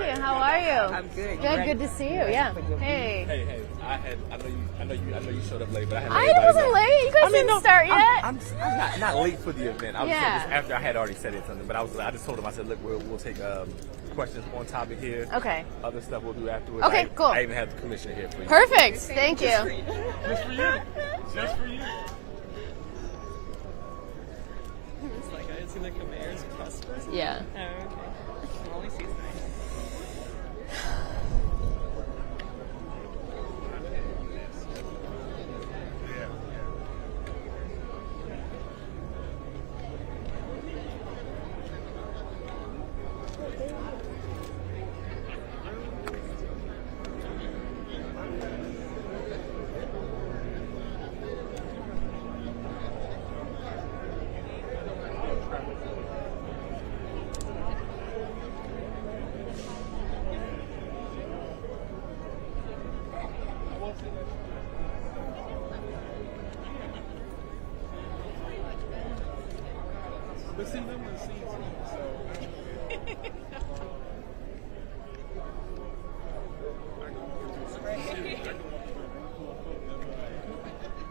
you. How are you? I'm good. Good to see you. Yeah. Hey. Hey, I know you showed up late, but I wasn't late. You guys didn't start yet. I'm not late for the event. I was just after I had already said it something, but I just told him, I said, look, we'll take questions on topic here. Okay. Other stuff we'll do afterwards. Okay, cool. I even have the commissioner here for you. Perfect. Thank you. Just for you. Just for you. It's like I see like a mayor's press person. Yeah. Oh, okay. Only sees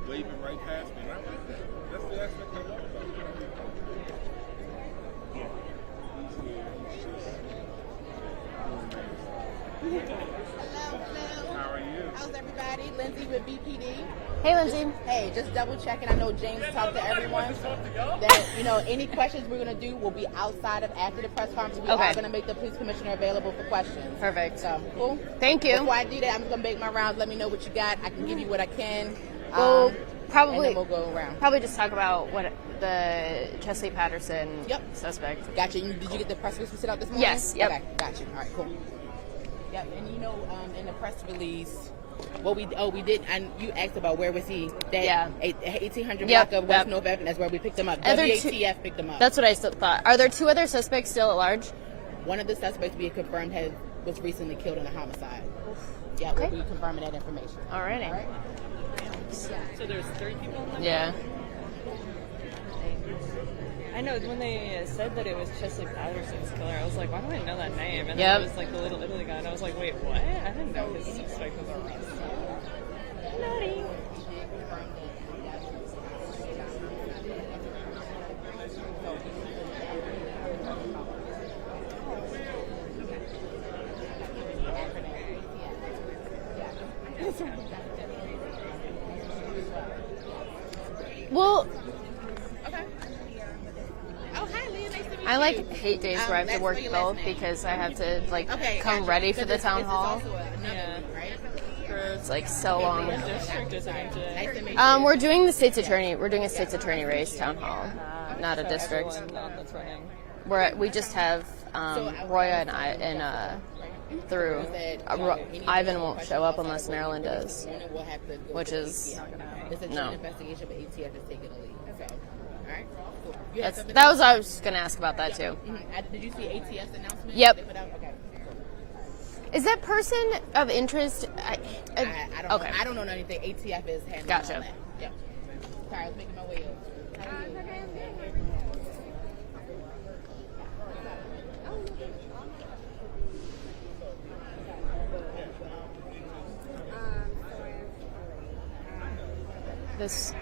Waving right past me. That's the aspect I love about Hello. How are you? How's everybody? Lindsay with BPD. Hey, Lindsay. Hey, just double checking. I know James talked to everyone that, any questions we're going to do will be outside of after the press conference. We are going to make the police commissioner available for questions. Perfect. So, cool? Thank you. Before I do that, I'm going to make my rounds. Let me know what you got. I can give you what I can. We'll and probably then we'll go around. Probably just talk about what the Chesley Patterson suspect. Gotcha. Did you get the press release we sent out this morning? Yes. Yep. Okay. Gotcha. All right. Cool. Yep. And in the press release, what we did, and you asked about where was he? That 1800 block of West North Avenue. That's where we picked him up. WATF picked him up. That's what I thought. Are there two other suspects still at large? One of the suspects we had confirmed was recently killed in a homicide. Yeah, Okay. we'll be confirming that information. Alrighty. All right. So there's 3 people in the Yeah. I know when they said that it was Chesley Patterson's killer, I was like, why do I know that name? And Yep. then it was like the Little Italy guy, and I was like, wait, what? I didn't know his suspect was arrested. Nutty. Well, Oh, hi, Leah. Nice to meet you. I hate days where I have to That's work for your both last name. because I have to come gotcha. ready for the This town is hall. also another one, right? It's so long. What district is it in today? Nice to meet you. We're doing the state's attorney. We're doing a state's attorney race town hall, not a district. Everyone that's running. We just have Roya and through. Ivan won't show up unless Marilyn does, We'll have to go which to is It's a joint no. investigation, but ATF is taking the lead. So, all right, cool. You had something That else? was I was going to ask about that too. Did you see ATF's announcement? Yep. They put out? Okay. Is that person of interest? I don't know. I don't know anything. ATF is handling Gotcha. all that. Yep. Sorry, I was making my way up. How are you? This.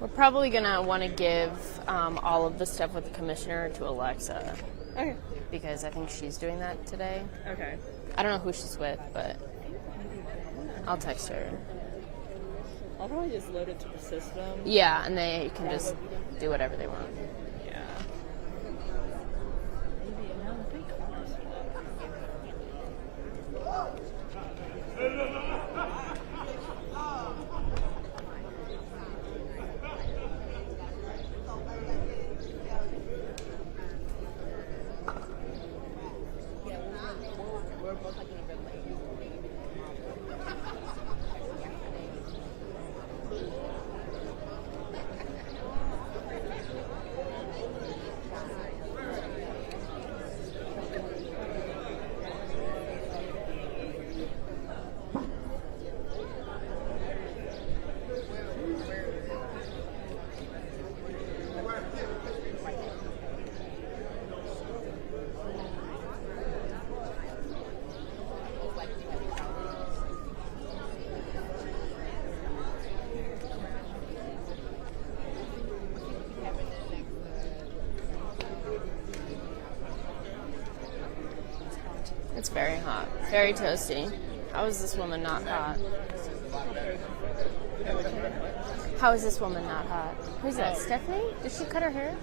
We're probably going to want to give all of the stuff with the commissioner to Alexa. Okay. Because I think she's doing that today. Okay. I don't know who she's with, but I'll text her. I'll probably just load it to the system. Yeah, and they can just do whatever they want. Yeah. very hot. Very toasty. How is this woman not hot? How is this woman not hot? Who's that? Stephanie? Did she cut her hair?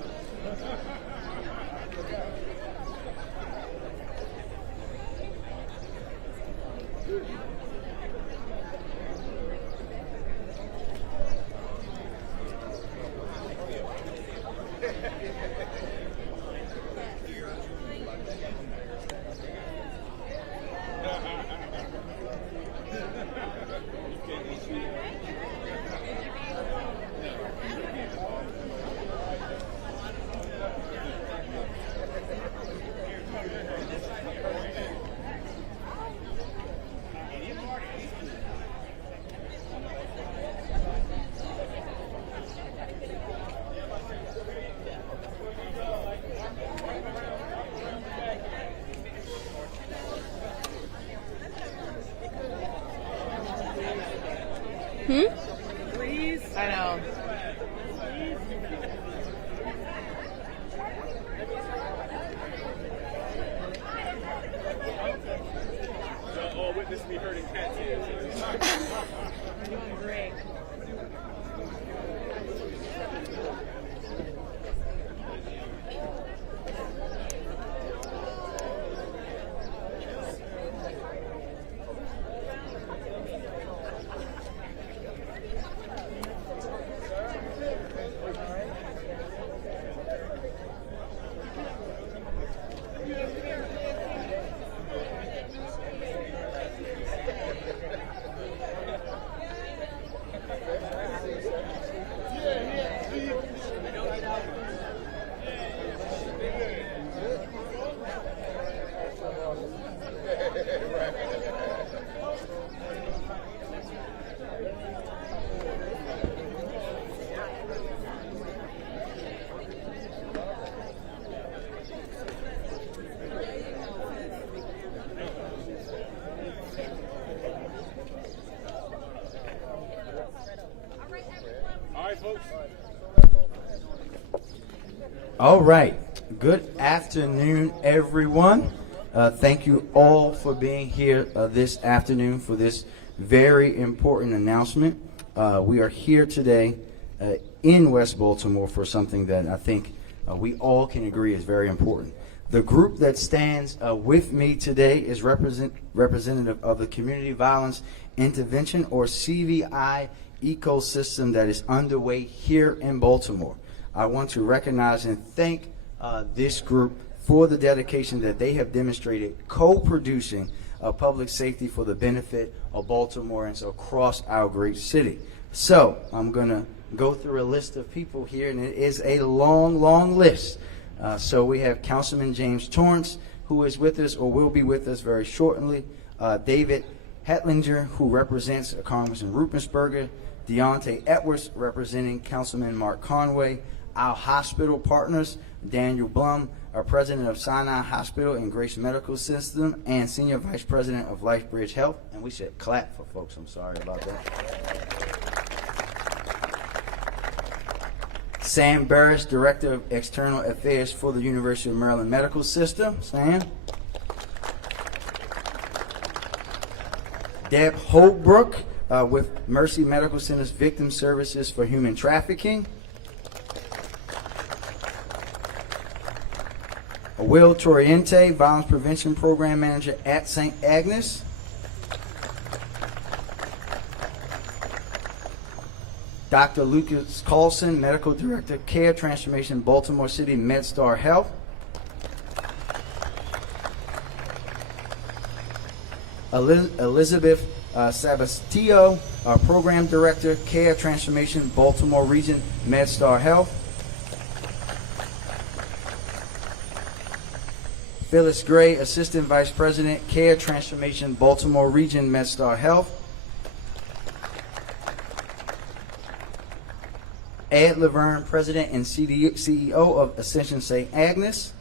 Please. I know. All witness me hurting cats here. You're doing great. All right. Good afternoon, everyone. Thank you all for being here this afternoon for this very important announcement. We are here today in West Baltimore for something that I think we all can agree is very important. The group that stands with me today is representative of the Community Violence Intervention, or CVI, ecosystem that is underway here in Baltimore. I want to recognize and thank this group for the dedication that they have demonstrated co-producing public safety for the benefit of Baltimoreans across our great city. So I'm going to go through a list of people here, and it is a long, long list. So we have Councilman James Torrance, who is with us or will be with us very shortly. David Hetlinger, who represents Congressman Rupensberger. Deontay Edwards, representing Councilman Mark Conway. Our hospital partners, Daniel Blum, our president of Sinai Hospital and Grace Medical System, and senior vice president of LifeBridge Health. And we should clap for folks. I'm sorry about that. Sam Barris, director of external affairs for the University of Maryland Medical System. Sam. Deb Holbrook, with Mercy Medical Center's Victim Services for Human Trafficking. Will Toriente, Violence Prevention Program Manager at St. Agnes. Dr. Lucas Carlson, Medical Director, Care Transformation, Baltimore City MedStar Health. Elizabeth Sabastillo, our Program Director, Care Transformation, Baltimore Region MedStar Health. Phyllis Gray, Assistant Vice President, Care Transformation, Baltimore Region MedStar Health. Ed Laverne, President and CEO of Ascension St. Agnes.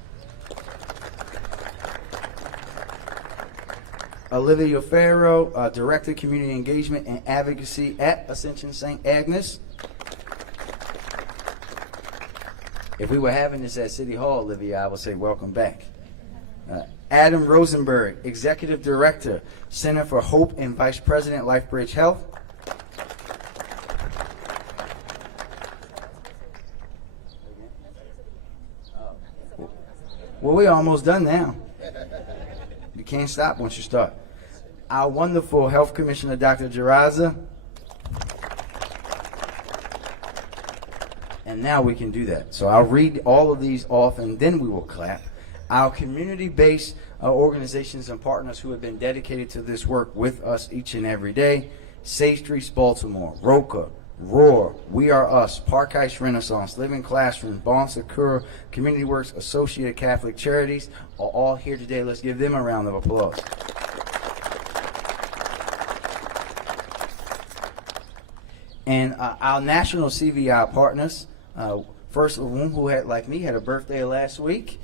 Olivia Farrow, Director, Community Engagement and Advocacy at Ascension St. Agnes. If we were having this at City Hall, Olivia, I would say welcome back. Adam Rosenberg, Executive Director, Center for Hope and Vice President, LifeBridge Health. Well, we're almost done now. You can't stop once you start. Our wonderful Health Commissioner, Dr. Jaraza. And now we can do that. So I'll read all of these off and then we will clap. Our community-based organizations and partners who have been dedicated to this work with us each and every day: Safe Streets Baltimore, ROCA, ROAR, We Are Us, Park Heights Renaissance, Living Classrooms, Bon Secours, Community Works, Associated Catholic Charities are all here today. Let's give them a round of applause. And our national CVI partners, first one who had, like me, had a birthday last week.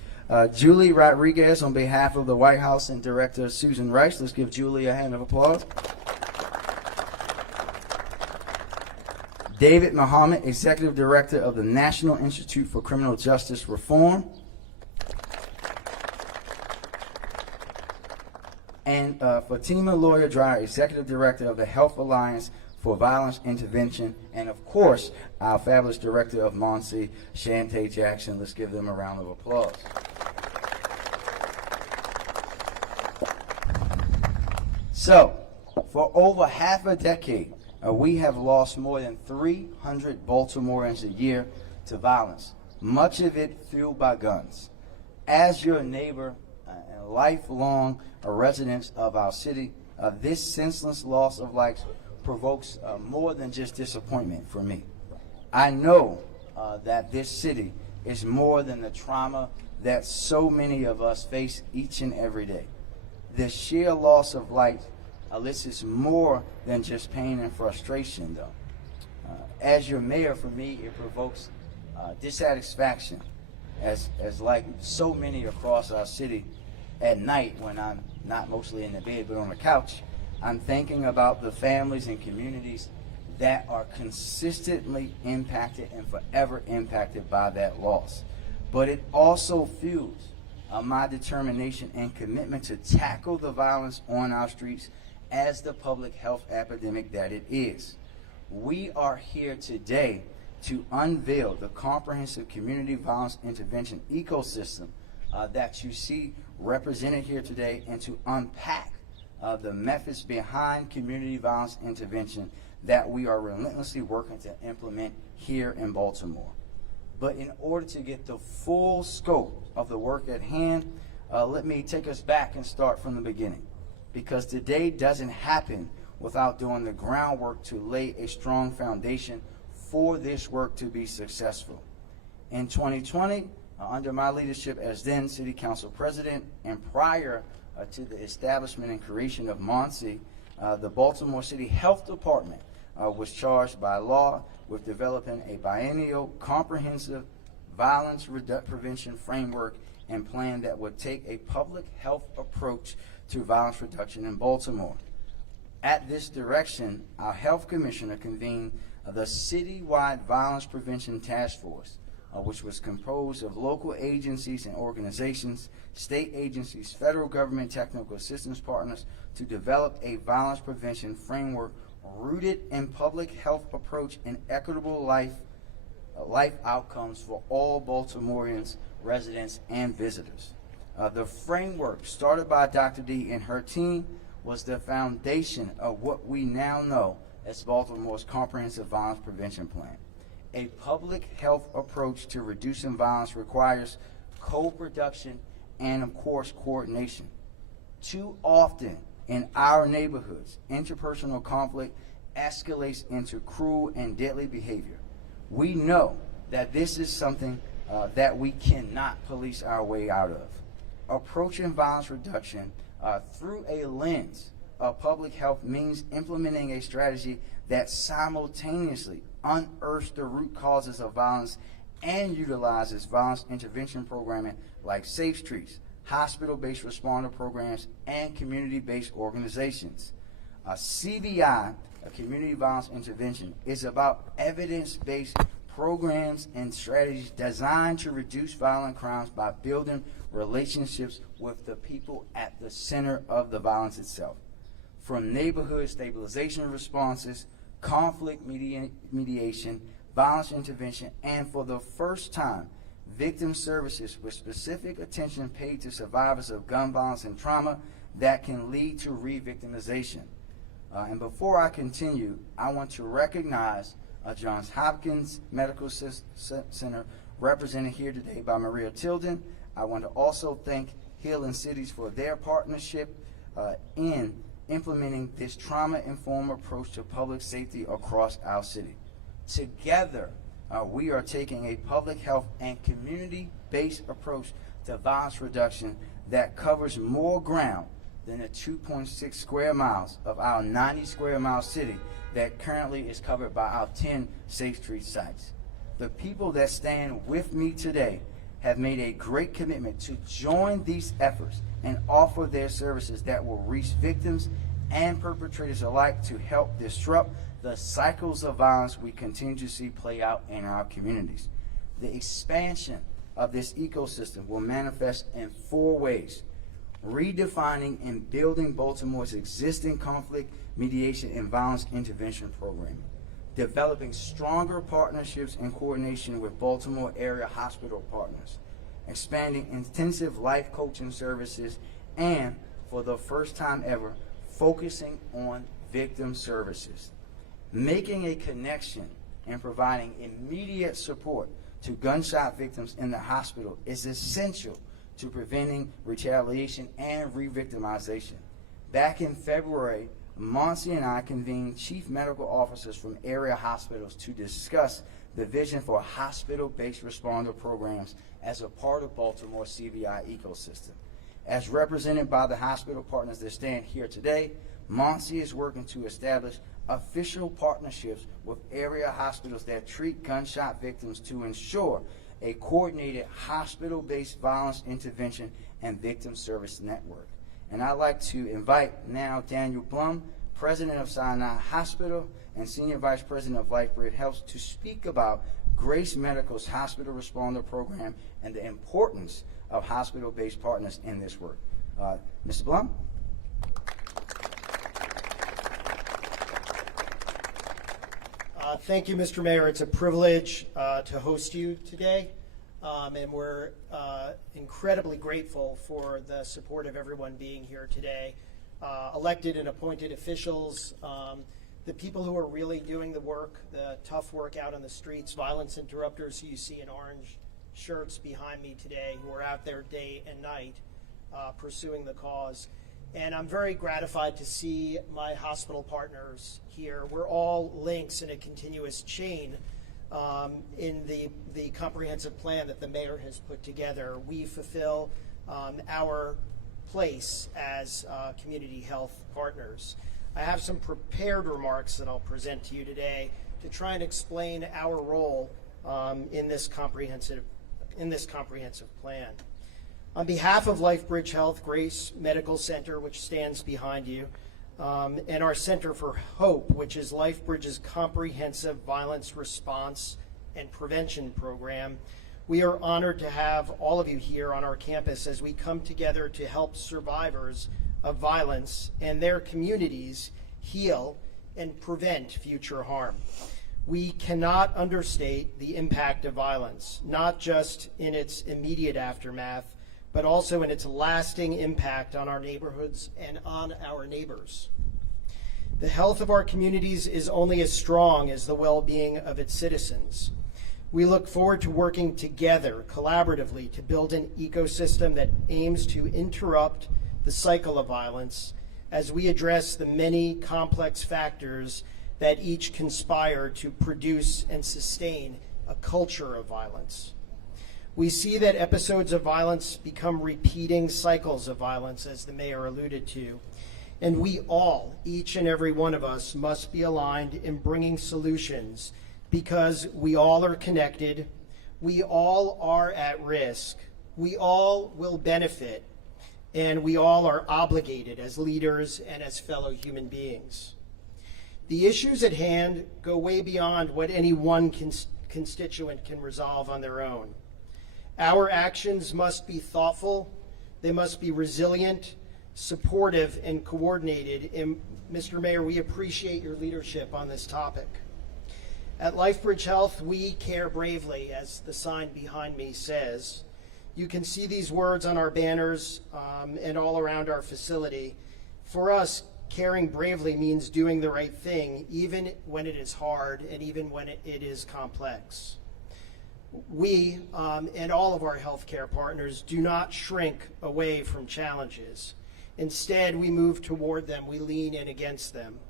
Julie Rodriguez on behalf of the White House and Director Susan Rice. Let's give Julie a hand of applause. David Muhammad, Executive Director of the National Institute for Criminal Justice Reform. And Fatima Lawyer Dryer, Executive Director of the Health Alliance for Violence Intervention. And of course, our fabulous Director of MONSE, Shantae Jackson. Let's give them a round of applause. So, for over half a decade, we have lost more than 300 Baltimoreans a year to violence, much of it fueled by guns. As your neighbor and lifelong residents of our city, this senseless loss of life provokes more than just disappointment for me. I know that this city is more than the trauma that so many of us face each and every day. The sheer loss of life elicits more than just pain and frustration, though. As your mayor, for me, it provokes dissatisfaction, as like so many across our city at night when I'm not mostly in the bed but on the couch, I'm thinking about the families and communities that are consistently impacted and forever impacted by that loss. But it also fuels my determination and commitment to tackle the violence on our streets as the public health epidemic that it is. We are here today to unveil the comprehensive community violence intervention ecosystem that you see represented here today, and to unpack the methods behind community violence intervention that we are relentlessly working to implement here in Baltimore. But in order to get the full scope of the work at hand, let me take us back and start from the beginning. Because today doesn't happen without doing the groundwork to lay a strong foundation for this work to be successful. In 2020, under my leadership as then City Council President and prior to the establishment and creation of MONSE, the Baltimore City Health Department was charged by law with developing a biennial comprehensive violence prevention framework and plan that would take a public health approach to violence reduction in Baltimore. At this direction, our health commissioner convened the citywide violence prevention task force, which was composed of local agencies and organizations, state agencies, federal government technical assistance partners, to develop a violence prevention framework rooted in public health approach and equitable life outcomes for all Baltimoreans, residents, and visitors. The framework started by Dr. D and her team was the foundation of what we now know as Baltimore's Comprehensive Violence Prevention Plan. A public health approach to reducing violence requires co-production and, of course, coordination. Too often in our neighborhoods, interpersonal conflict escalates into cruel and deadly behavior. We know that this is something that we cannot police our way out of. Approaching violence reduction through a lens of public health means implementing a strategy that simultaneously unearths the root causes of violence and utilizes violence intervention programming like Safe Streets, hospital-based responder programs, and community-based organizations. CVI, a community violence intervention, is about evidence-based programs and strategies designed to reduce violent crimes by building relationships with the people at the center of the violence itself. From neighborhood stabilization responses, conflict mediation, violence intervention, and for the first time, victim services with specific attention paid to survivors of gun violence and trauma that can lead to re-victimization. And before I continue, I want to recognize Johns Hopkins Medical Center, represented here today by Maria Tilden. I want to also thank Healing Cities for their partnership in implementing this trauma-informed approach to public safety across our city. Together, we are taking a public health and community-based approach to violence reduction that covers more ground than the 2.6 square miles of our 90 square mile city that currently is covered by our 10 Safe Street sites. The people that stand with me today have made a great commitment to join these efforts and offer their services that will reach victims and perpetrators alike to help disrupt the cycles of violence we continue to see play out in our communities. The expansion of this ecosystem will manifest in 4 ways: redefining and building Baltimore's existing conflict mediation and violence intervention program, developing stronger partnerships and coordination with Baltimore area hospital partners, expanding intensive life coaching services, and for the first time ever, focusing on victim services. Making a connection and providing immediate support to gunshot victims in the hospital is essential to preventing retaliation and re-victimization. Back in February, Monsi and I convened chief medical officers from area hospitals to discuss the vision for hospital-based responder programs as a part of Baltimore's CVI ecosystem. As represented by the hospital partners that stand here today, Monsi is working to establish official partnerships with area hospitals that treat gunshot victims to ensure a coordinated hospital-based violence intervention and victim service network. And I'd like to invite now Daniel Blum, President of Sinai Hospital and Senior Vice President of LifeBridge Health, to speak about Grace Medical's Hospital Responder Program and the importance of hospital-based partners in this work. Mr. Blum? Thank you, Mr. Mayor. It's a privilege to host you today, and we're incredibly grateful for the support of everyone being here today. Elected and appointed officials, the people who are really doing the work, the tough work out on the streets, violence interrupters who you see in orange shirts behind me today, who are out there day and night pursuing the cause. And I'm very gratified to see my hospital partners here. We're all links in a continuous chain in the comprehensive plan that the mayor has put together. We fulfill our place as community health partners. I have some prepared remarks that I'll present to you today to try and explain our role in this comprehensive plan. On behalf of LifeBridge Health, Grace Medical Center, which stands behind you, and our Center for Hope, which is LifeBridge's comprehensive violence response and prevention program, we are honored to have all of you here on our campus as we come together to help survivors of violence and their communities heal and prevent future harm. We cannot understate the impact of violence, not just in its immediate aftermath, but also in its lasting impact on our neighborhoods and on our neighbors. The health of our communities is only as strong as the well-being of its citizens. We look forward to working together collaboratively to build an ecosystem that aims to interrupt the cycle of violence as we address the many complex factors that each conspire to produce and sustain a culture of violence. We see that episodes of violence become repeating cycles of violence, as the mayor alluded to, and we all, each and every one of us, must be aligned in bringing solutions because we all are connected, we all are at risk, we all will benefit, and we all are obligated as leaders and as fellow human beings. The issues at hand go way beyond what any one constituent can resolve on their own. Our actions must be thoughtful, they must be resilient, supportive, and coordinated. And Mr. Mayor, we appreciate your leadership on this topic. At LifeBridge Health, we care bravely, as the sign behind me says. You can see these words on our banners and all around our facility. For us, caring bravely means doing the right thing, even when it is hard and even when it is complex. We and all of our healthcare partners do not shrink away from challenges. Instead, we move toward them. We lean in against them.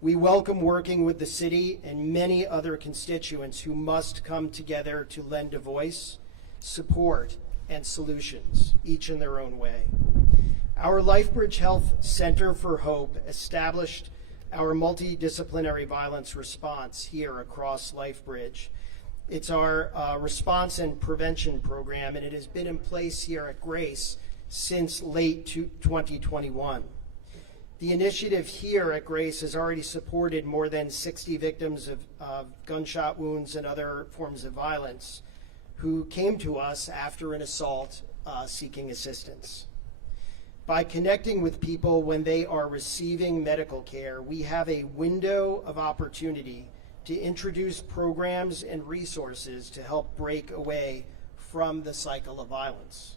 We welcome working with the city and many other constituents who must come together to lend a voice, support, and solutions, each in their own way. Our LifeBridge Health Center for Hope established our multidisciplinary violence response here across LifeBridge. It's our response and prevention program, and it has been in place here at Grace since late 2021. The initiative here at Grace has already supported more than 60 victims of gunshot wounds and other forms of violence who came to us after an assault seeking assistance. By connecting with people when they are receiving medical care, we have a window of opportunity to introduce programs and resources to help break away from the cycle of violence.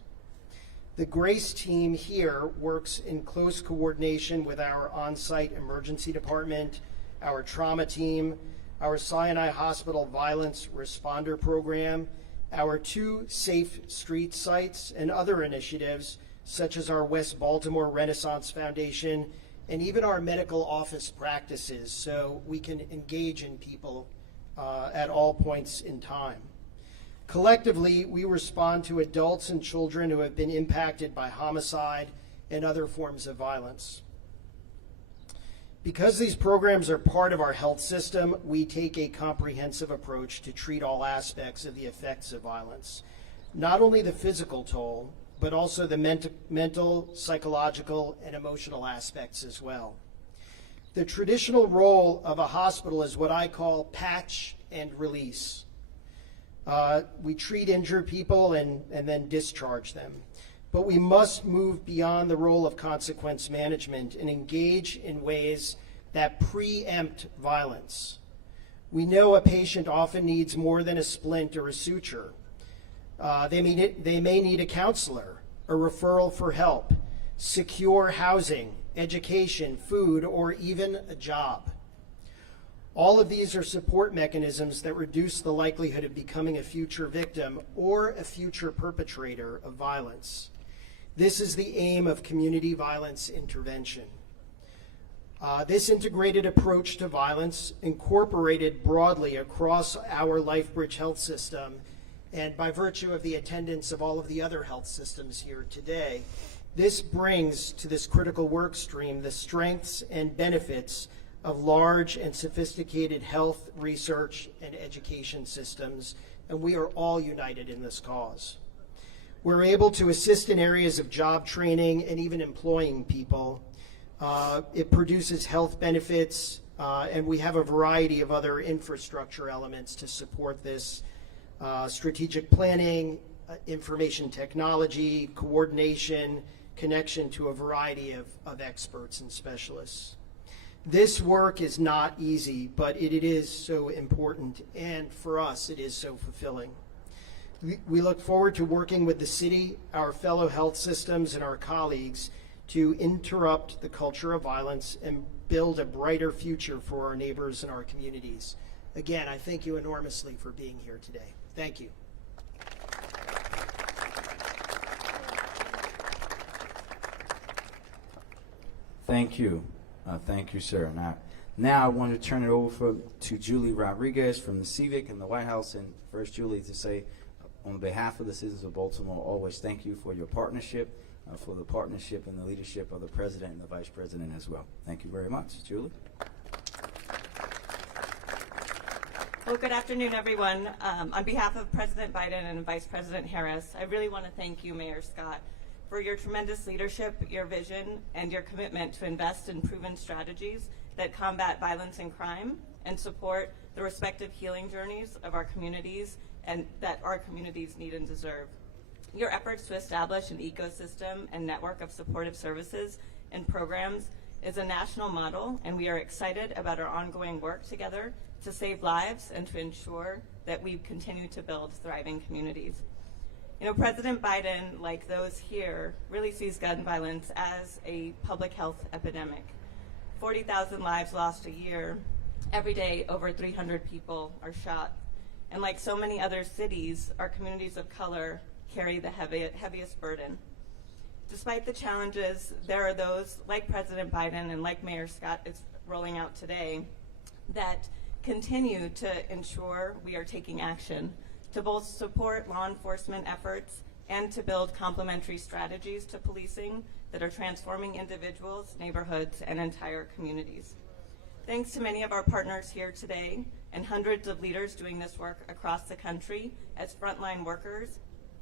The Grace team here works in close coordination with our on-site emergency department, our trauma team, our Sinai Hospital Violence Responder Program, our 2 safe street sites, and other initiatives such as our West Baltimore Renaissance Foundation, and even our medical office practices, so we can engage in people at all points in time. Collectively, we respond to adults and children who have been impacted by homicide and other forms of violence. Because these programs are part of our health system, we take a comprehensive approach to treat all aspects of the effects of violence, not only the physical toll, but also the mental, psychological, and emotional aspects as well. The traditional role of a hospital is what I call patch and release. We treat injured people and then discharge them. But we must move beyond the role of consequence management and engage in ways that preempt violence. We know a patient often needs more than a splint or a suture. They may need a counselor, a referral for help, secure housing, education, food, or even a job. All of these are support mechanisms that reduce the likelihood of becoming a future victim or a future perpetrator of violence. This is the aim of community violence intervention. This integrated approach to violence, incorporated broadly across our LifeBridge health system, and by virtue of the attendance of all of the other health systems here today, this brings to this critical work stream the strengths and benefits of large and sophisticated health, research, and education systems, and we are all united in this cause. We're able to assist in areas of job training and even employing people. It produces health benefits, and we have a variety of other infrastructure elements to support this. Strategic planning, information technology, coordination, connection to a variety of experts and specialists. This work is not easy, but it is so important, and for us, it is so fulfilling. We look forward to working with the city, our fellow health systems, and our colleagues to interrupt the culture of violence and build a brighter future for our neighbors and our communities. Again, I thank you enormously for being here today. Thank you. Thank you. Thank you, sir. Now I want to turn it over to Julie Rodriguez from the Civic and the White House. And first, Julie, to say, on behalf of the citizens of Baltimore, always thank you for your partnership, for the partnership and the leadership of the President and the Vice President as well. Thank you very much. Julie? Well, good afternoon, everyone. On behalf of President Biden and Vice President Harris, I really want to thank you, Mayor Scott, for your tremendous leadership, your vision, and your commitment to invest in proven strategies that combat violence and crime and support the respective healing journeys of our communities and that our communities need and deserve. Your efforts to establish an ecosystem and network of supportive services and programs is a national model, and we are excited about our ongoing work together to save lives and to ensure that we continue to build thriving communities. You know, President Biden, like those here, really sees gun violence as a public health epidemic. 40,000 lives lost a year. Every day, over 300 people are shot. And like so many other cities, our communities of color carry the heaviest burden. Despite the challenges, there are those like President Biden and like Mayor Scott is rolling out today that continue to ensure we are taking action to both support law enforcement efforts and to build complementary strategies to policing that are transforming individuals, neighborhoods, and entire communities. Thanks to many of our partners here today and hundreds of leaders doing this work across the country as frontline workers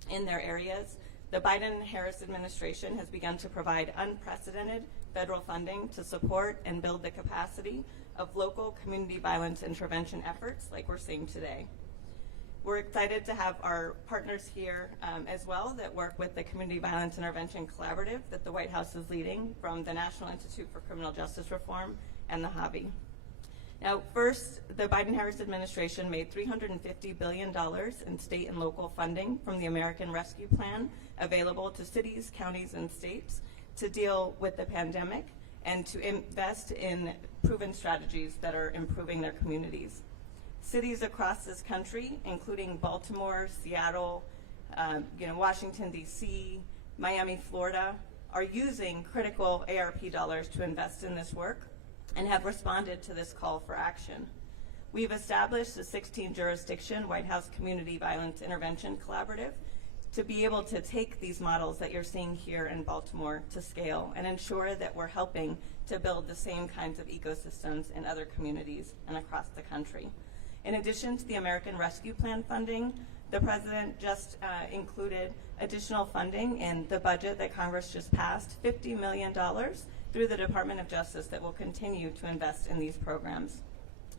in their areas, the Biden-Harris administration has begun to provide unprecedented federal funding to support and build the capacity of local community violence intervention efforts like we're seeing today. We're excited to have our partners here as well that work with the Community Violence Intervention Collaborative that the White House is leading from the National Institute for Criminal Justice Reform and the Hobby. Now, first, the Biden-Harris administration made $350 billion in state and local funding from the American Rescue Plan available to cities, counties, and states to deal with the pandemic and to invest in proven strategies that are improving their communities. Cities across this country, including Baltimore, Seattle, Washington, D.C., Miami, Florida, are using critical ARP dollars to invest in this work and have responded to this call for action. We've established a 16-jurisdiction White House Community Violence Intervention Collaborative to be able to take these models that you're seeing here in Baltimore to scale and ensure that we're helping to build the same kinds of ecosystems in other communities and across the country. In addition to the American Rescue Plan funding, the President just included additional funding in the budget that Congress just passed, $50 million through the Department of Justice that will continue to invest in these programs.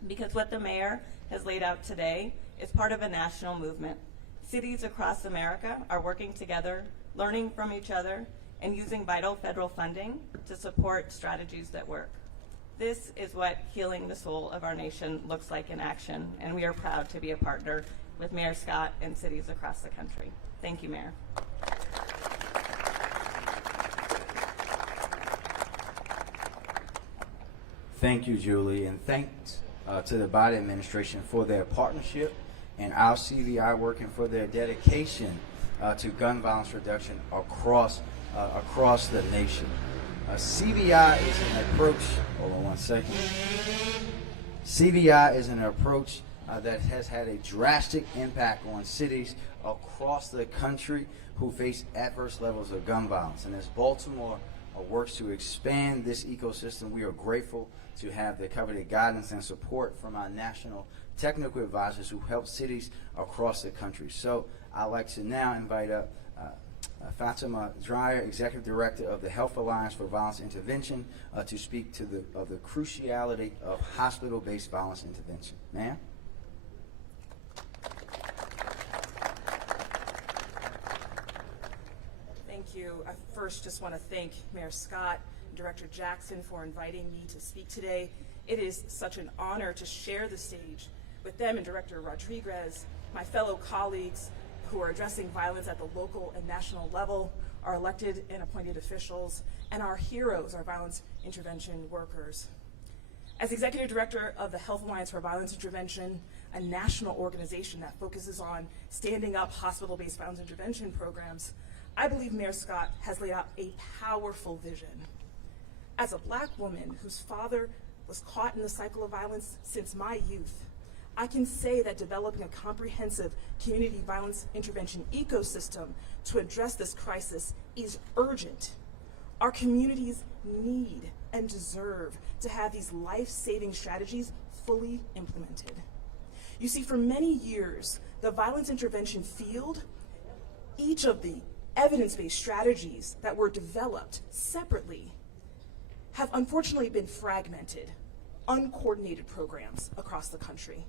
Because what the mayor has laid out today is part of a national movement. Cities across America are working together, learning from each other, and using vital federal funding to support strategies that work. This is what healing the soul of our nation looks like in action, and we are proud to be a partner with Mayor Scott and cities across the country. Thank you, Mayor. Thank you, Julie, and thanks to the Biden administration for their partnership and our CVI working for their dedication to gun violence reduction across the nation. CVI is an approach, hold on one second. CVI is an approach that has had a drastic impact on cities across the country who face adverse levels of gun violence. And as Baltimore works to expand this ecosystem, we are grateful to have the coveted guidance and support from our national technical advisors who help cities across the country. So I'd like to now invite up Fatima Dreyer, Executive Director of the Health Alliance for Violence Intervention, to speak to the cruciality of hospital-based violence intervention. Ma'am? Thank you. I first just want to thank Mayor Scott and Director Jackson for inviting me to speak today. It is such an honor to share the stage with them and Director Rodriguez, my fellow colleagues who are addressing violence at the local and national level, our elected and appointed officials, and our heroes, our violence intervention workers. As Executive Director of the Health Alliance for Violence Intervention, a national organization that focuses on standing up hospital-based violence intervention programs, I believe Mayor Scott has laid out a powerful vision. As a Black woman whose father was caught in the cycle of violence since my youth, I can say that developing a comprehensive community violence intervention ecosystem to address this crisis is urgent. Our communities need and deserve to have these life-saving strategies fully implemented. You see, for many years, the violence intervention field, each of the evidence-based strategies that were developed separately have unfortunately been fragmented. uncoordinated programs across the country.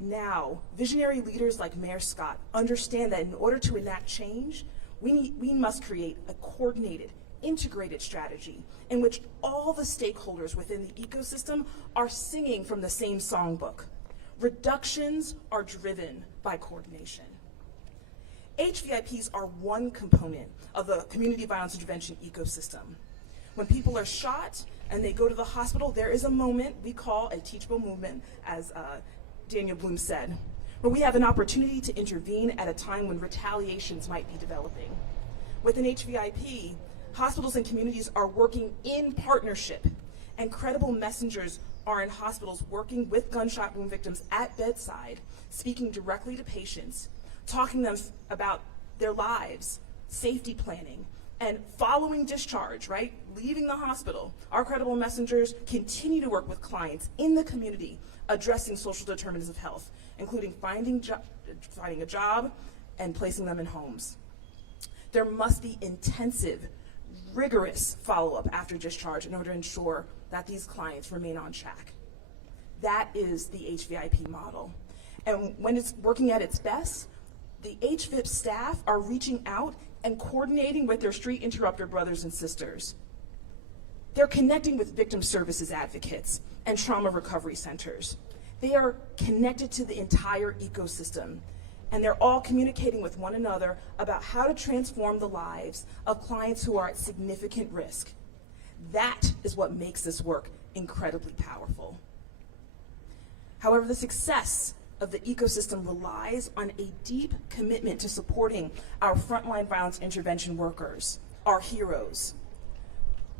Now, visionary leaders like Mayor Scott understand that in order to enact change, we must create a coordinated, integrated strategy in which all the stakeholders within the ecosystem are singing from the same songbook. Reductions are driven by coordination. HVIPs are one component of the community violence intervention ecosystem. When people are shot and they go to the hospital, there is a moment we call a teachable moment, as Daniel Bloom said, where we have an opportunity to intervene at a time when retaliations might be developing. With an HVIP, hospitals and communities are working in partnership, and credible messengers are in hospitals working with gunshot wound victims at bedside, speaking directly to patients, talking to them about their lives, safety planning, and following discharge, right? Leaving the hospital. Our credible messengers continue to work with clients in the community addressing social determinants of health, including finding a job and placing them in homes. There must be intensive, rigorous follow-up after discharge in order to ensure that these clients remain on track. That is the HVIP model. And when it's working at its best, the HVIP staff are reaching out and coordinating with their street interrupter brothers and sisters. They're connecting with victim services advocates and trauma recovery centers. They are connected to the entire ecosystem, and they're all communicating with one another about how to transform the lives of clients who are at significant risk. That is what makes this work incredibly powerful. However, the success of the ecosystem relies on a deep commitment to supporting our frontline violence intervention workers, our heroes.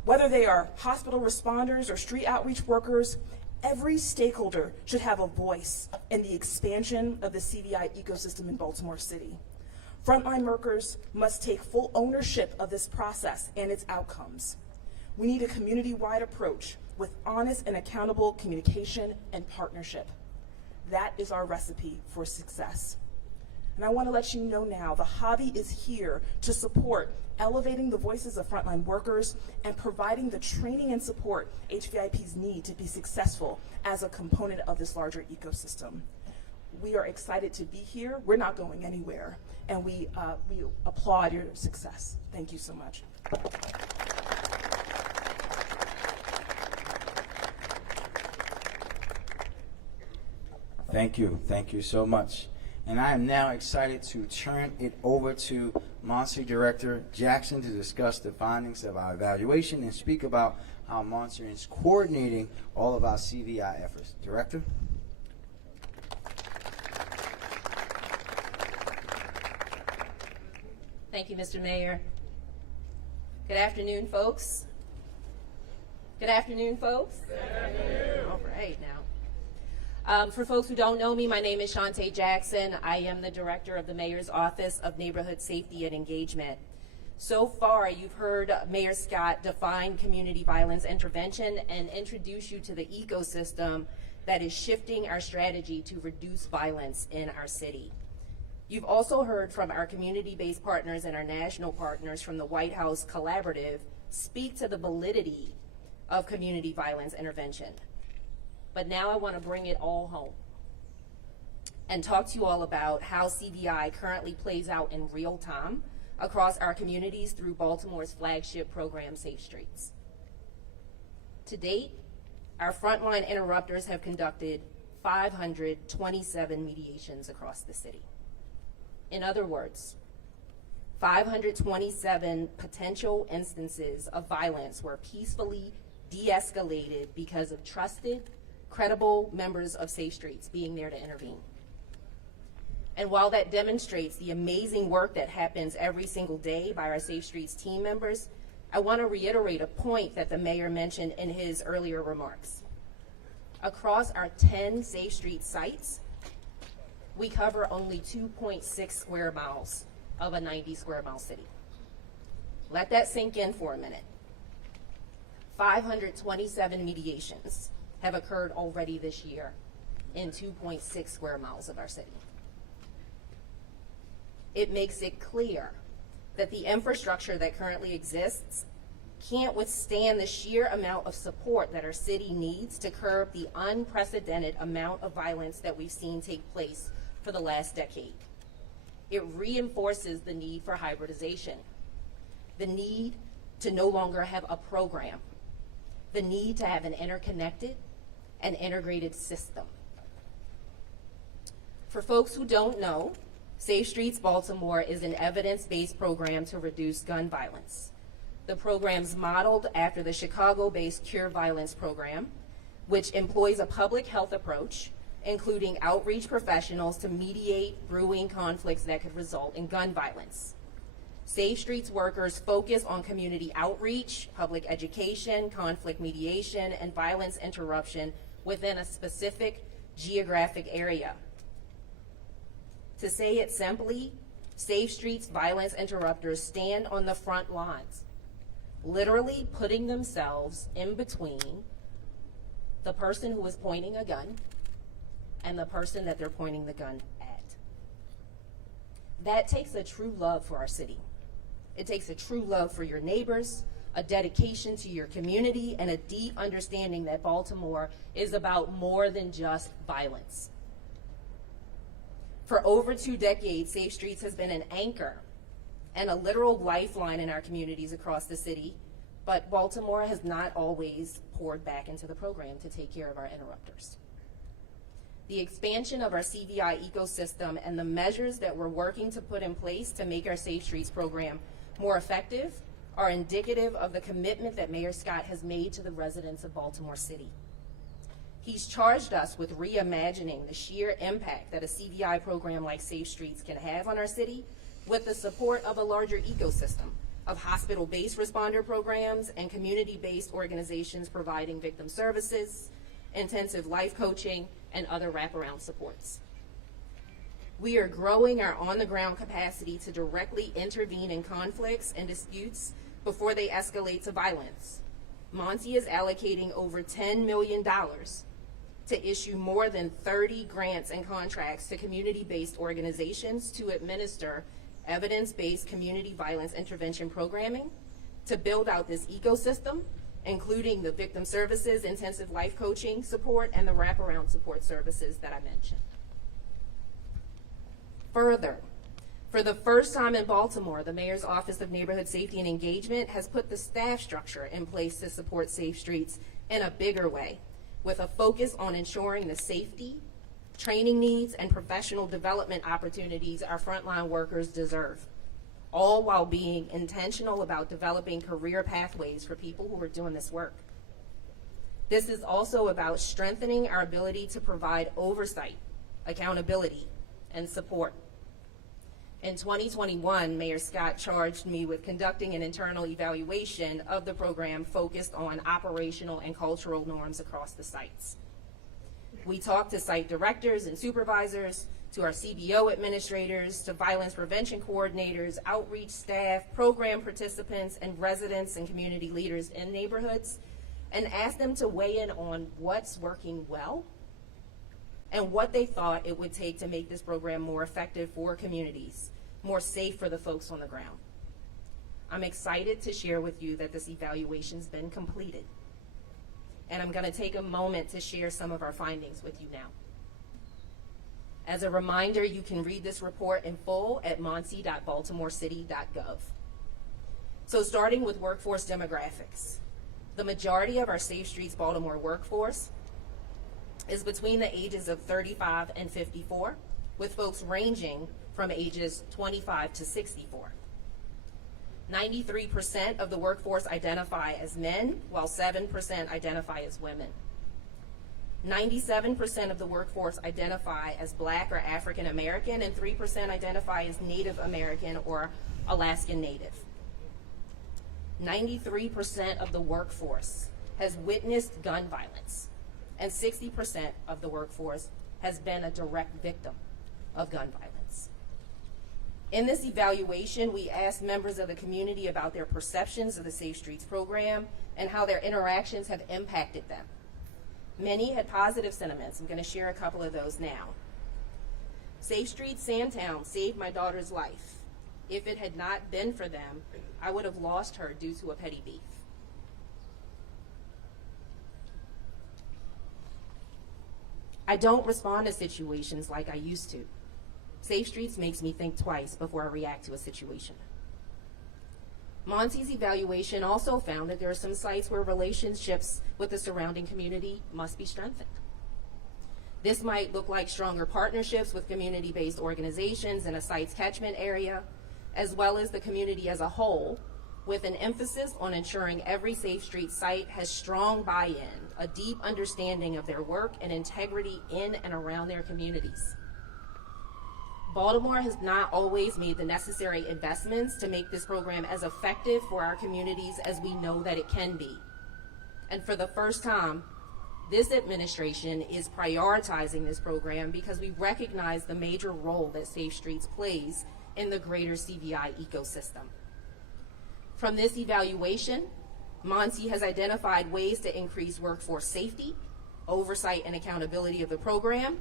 Whether they are hospital responders or street outreach workers, every stakeholder should have a voice in the expansion of the CVI ecosystem in Baltimore City. Frontline workers must take full ownership of this process and its outcomes. We need a community-wide approach with honest and accountable communication and partnership. That is our recipe for success. And I want to let you know now, the hobby is here to support elevating the voices of frontline workers and providing the training and support HVIPs need to be successful as a component of this larger ecosystem. We are excited to be here. We're not going anywhere, and we applaud your success. Thank you so much. Thank you so much. And I am now excited to turn it over to Monster Director Jackson to discuss the findings of our evaluation and speak about how Monster is coordinating all of our CVI efforts. Director? Thank you, Mr. Mayor. Good afternoon, folks. Good afternoon, folks. Good afternoon. All right, now. For folks who don't know me, my name is Shantae Jackson. I am the Director of the Mayor's Office of Neighborhood Safety and Engagement. So far, you've heard Mayor Scott define community violence intervention and introduce you to the ecosystem that is shifting our strategy to reduce violence in our city. You've also heard from our community-based partners and our national partners from the White House Collaborative speak to the validity of community violence intervention. But now I want to bring it all home and talk to you all about how CVI currently plays out in real time across our communities through Baltimore's flagship program, Safe Streets. To date, our frontline interrupters have conducted 527 mediations across the city. In other words, 527 potential instances of violence were peacefully de-escalated because of trusted, credible members of Safe Streets being there to intervene. And while that demonstrates the amazing work that happens every single day by our Safe Streets team members, I want to reiterate a point that the mayor mentioned in his earlier remarks. Across our 10 Safe Streets sites, we cover only 2.6 square miles of a 90 square mile city. Let that sink in for a minute. 527 mediations have occurred already this year in 2.6 square miles of our city. It makes it clear that the infrastructure that currently exists can't withstand the sheer amount of support that our city needs to curb the unprecedented amount of violence that we've seen take place for the last decade. It reinforces the need for hybridization, the need to no longer have a program, the need to have an interconnected and integrated system. For folks who don't know, Safe Streets Baltimore is an evidence-based program to reduce gun violence. The program's modeled after the Chicago-based Cure Violence program, which employs a public health approach, including outreach professionals to mediate brewing conflicts that could result in gun violence. Safe Streets workers focus on community outreach, public education, conflict mediation, and violence interruption within a specific geographic area. To say it simply, Safe Streets violence interrupters stand on the front lines, literally putting themselves in between the person who is pointing a gun and the person that they're pointing the gun at. That takes a true love for our city. It takes a true love for your neighbors, a dedication to your community, and a deep understanding that Baltimore is about more than just violence. For over 2 decades, Safe Streets has been an anchor and a literal lifeline in our communities across the city, but Baltimore has not always poured back into the program to take care of our interrupters. The expansion of our CVI ecosystem and the measures that we're working to put in place to make our Safe Streets program more effective are indicative of the commitment that Mayor Scott has made to the residents of Baltimore City. He's charged us with reimagining the sheer impact that a CVI program like Safe Streets can have on our city with the support of a larger ecosystem of hospital-based responder programs and community-based organizations providing victim services, intensive life coaching, and other wraparound supports. We are growing our on-the-ground capacity to directly intervene in conflicts and disputes before they escalate to violence. Monty is allocating over $10 million to issue more than 30 grants and contracts to community-based organizations to administer evidence-based community violence intervention programming, to build out this ecosystem, including the victim services, intensive life coaching support, and the wraparound support services that I mentioned. Further, for the first time in Baltimore, the Mayor's Office of Neighborhood Safety and Engagement has put the staff structure in place to support Safe Streets in a bigger way, with a focus on ensuring the safety, training needs, and professional development opportunities our frontline workers deserve, all while being intentional about developing career pathways for people who are doing this work. This is also about strengthening our ability to provide oversight, accountability, and support. In 2021, Mayor Scott charged me with conducting an internal evaluation of the program focused on operational and cultural norms across the sites. We talked to site directors and supervisors, to our CBO administrators, to violence prevention coordinators, outreach staff, program participants, and residents and community leaders in neighborhoods, and asked them to weigh in on what's working well and what they thought it would take to make this program more effective for communities, more safe for the folks on the ground. I'm excited to share with you that this evaluation's been completed, and I'm going to take a moment to share some of our findings with you now. As a reminder, you can read this report in full at monty.baltimorecity.gov. So starting with workforce demographics, the majority of our Safe Streets Baltimore workforce is between the ages of 35 and 54, with folks ranging from ages 25 to 64. 93% of the workforce identify as men, while 7% identify as women. 97% of the workforce identify as Black or African American, and 3% identify as Native American or Alaskan Native. 93% of the workforce has witnessed gun violence, and 60% of the workforce has been a direct victim of gun violence. In this evaluation, we asked members of the community about their perceptions of the Safe Streets program and how their interactions have impacted them. Many had positive sentiments. I'm going to share a couple of those now. Safe Streets Sandtown saved my daughter's life. If it had not been for them, I would have lost her due to a petty beef. I don't respond to situations like I used to. Safe Streets makes me think twice before I react to a situation. Monty's evaluation also found that there are some sites where relationships with the surrounding community must be strengthened. This might look like stronger partnerships with community-based organizations in a site's catchment area, as well as the community as a whole, with an emphasis on ensuring every Safe Street site has strong buy-in, a deep understanding of their work and integrity in and around their communities. Baltimore has not always made the necessary investments to make this program as effective for our communities as we know that it can be. And for the first time, this administration is prioritizing this program because we recognize the major role that Safe Streets plays in the greater CVI ecosystem. From this evaluation, Monty has identified ways to increase workforce safety, oversight and accountability of the program,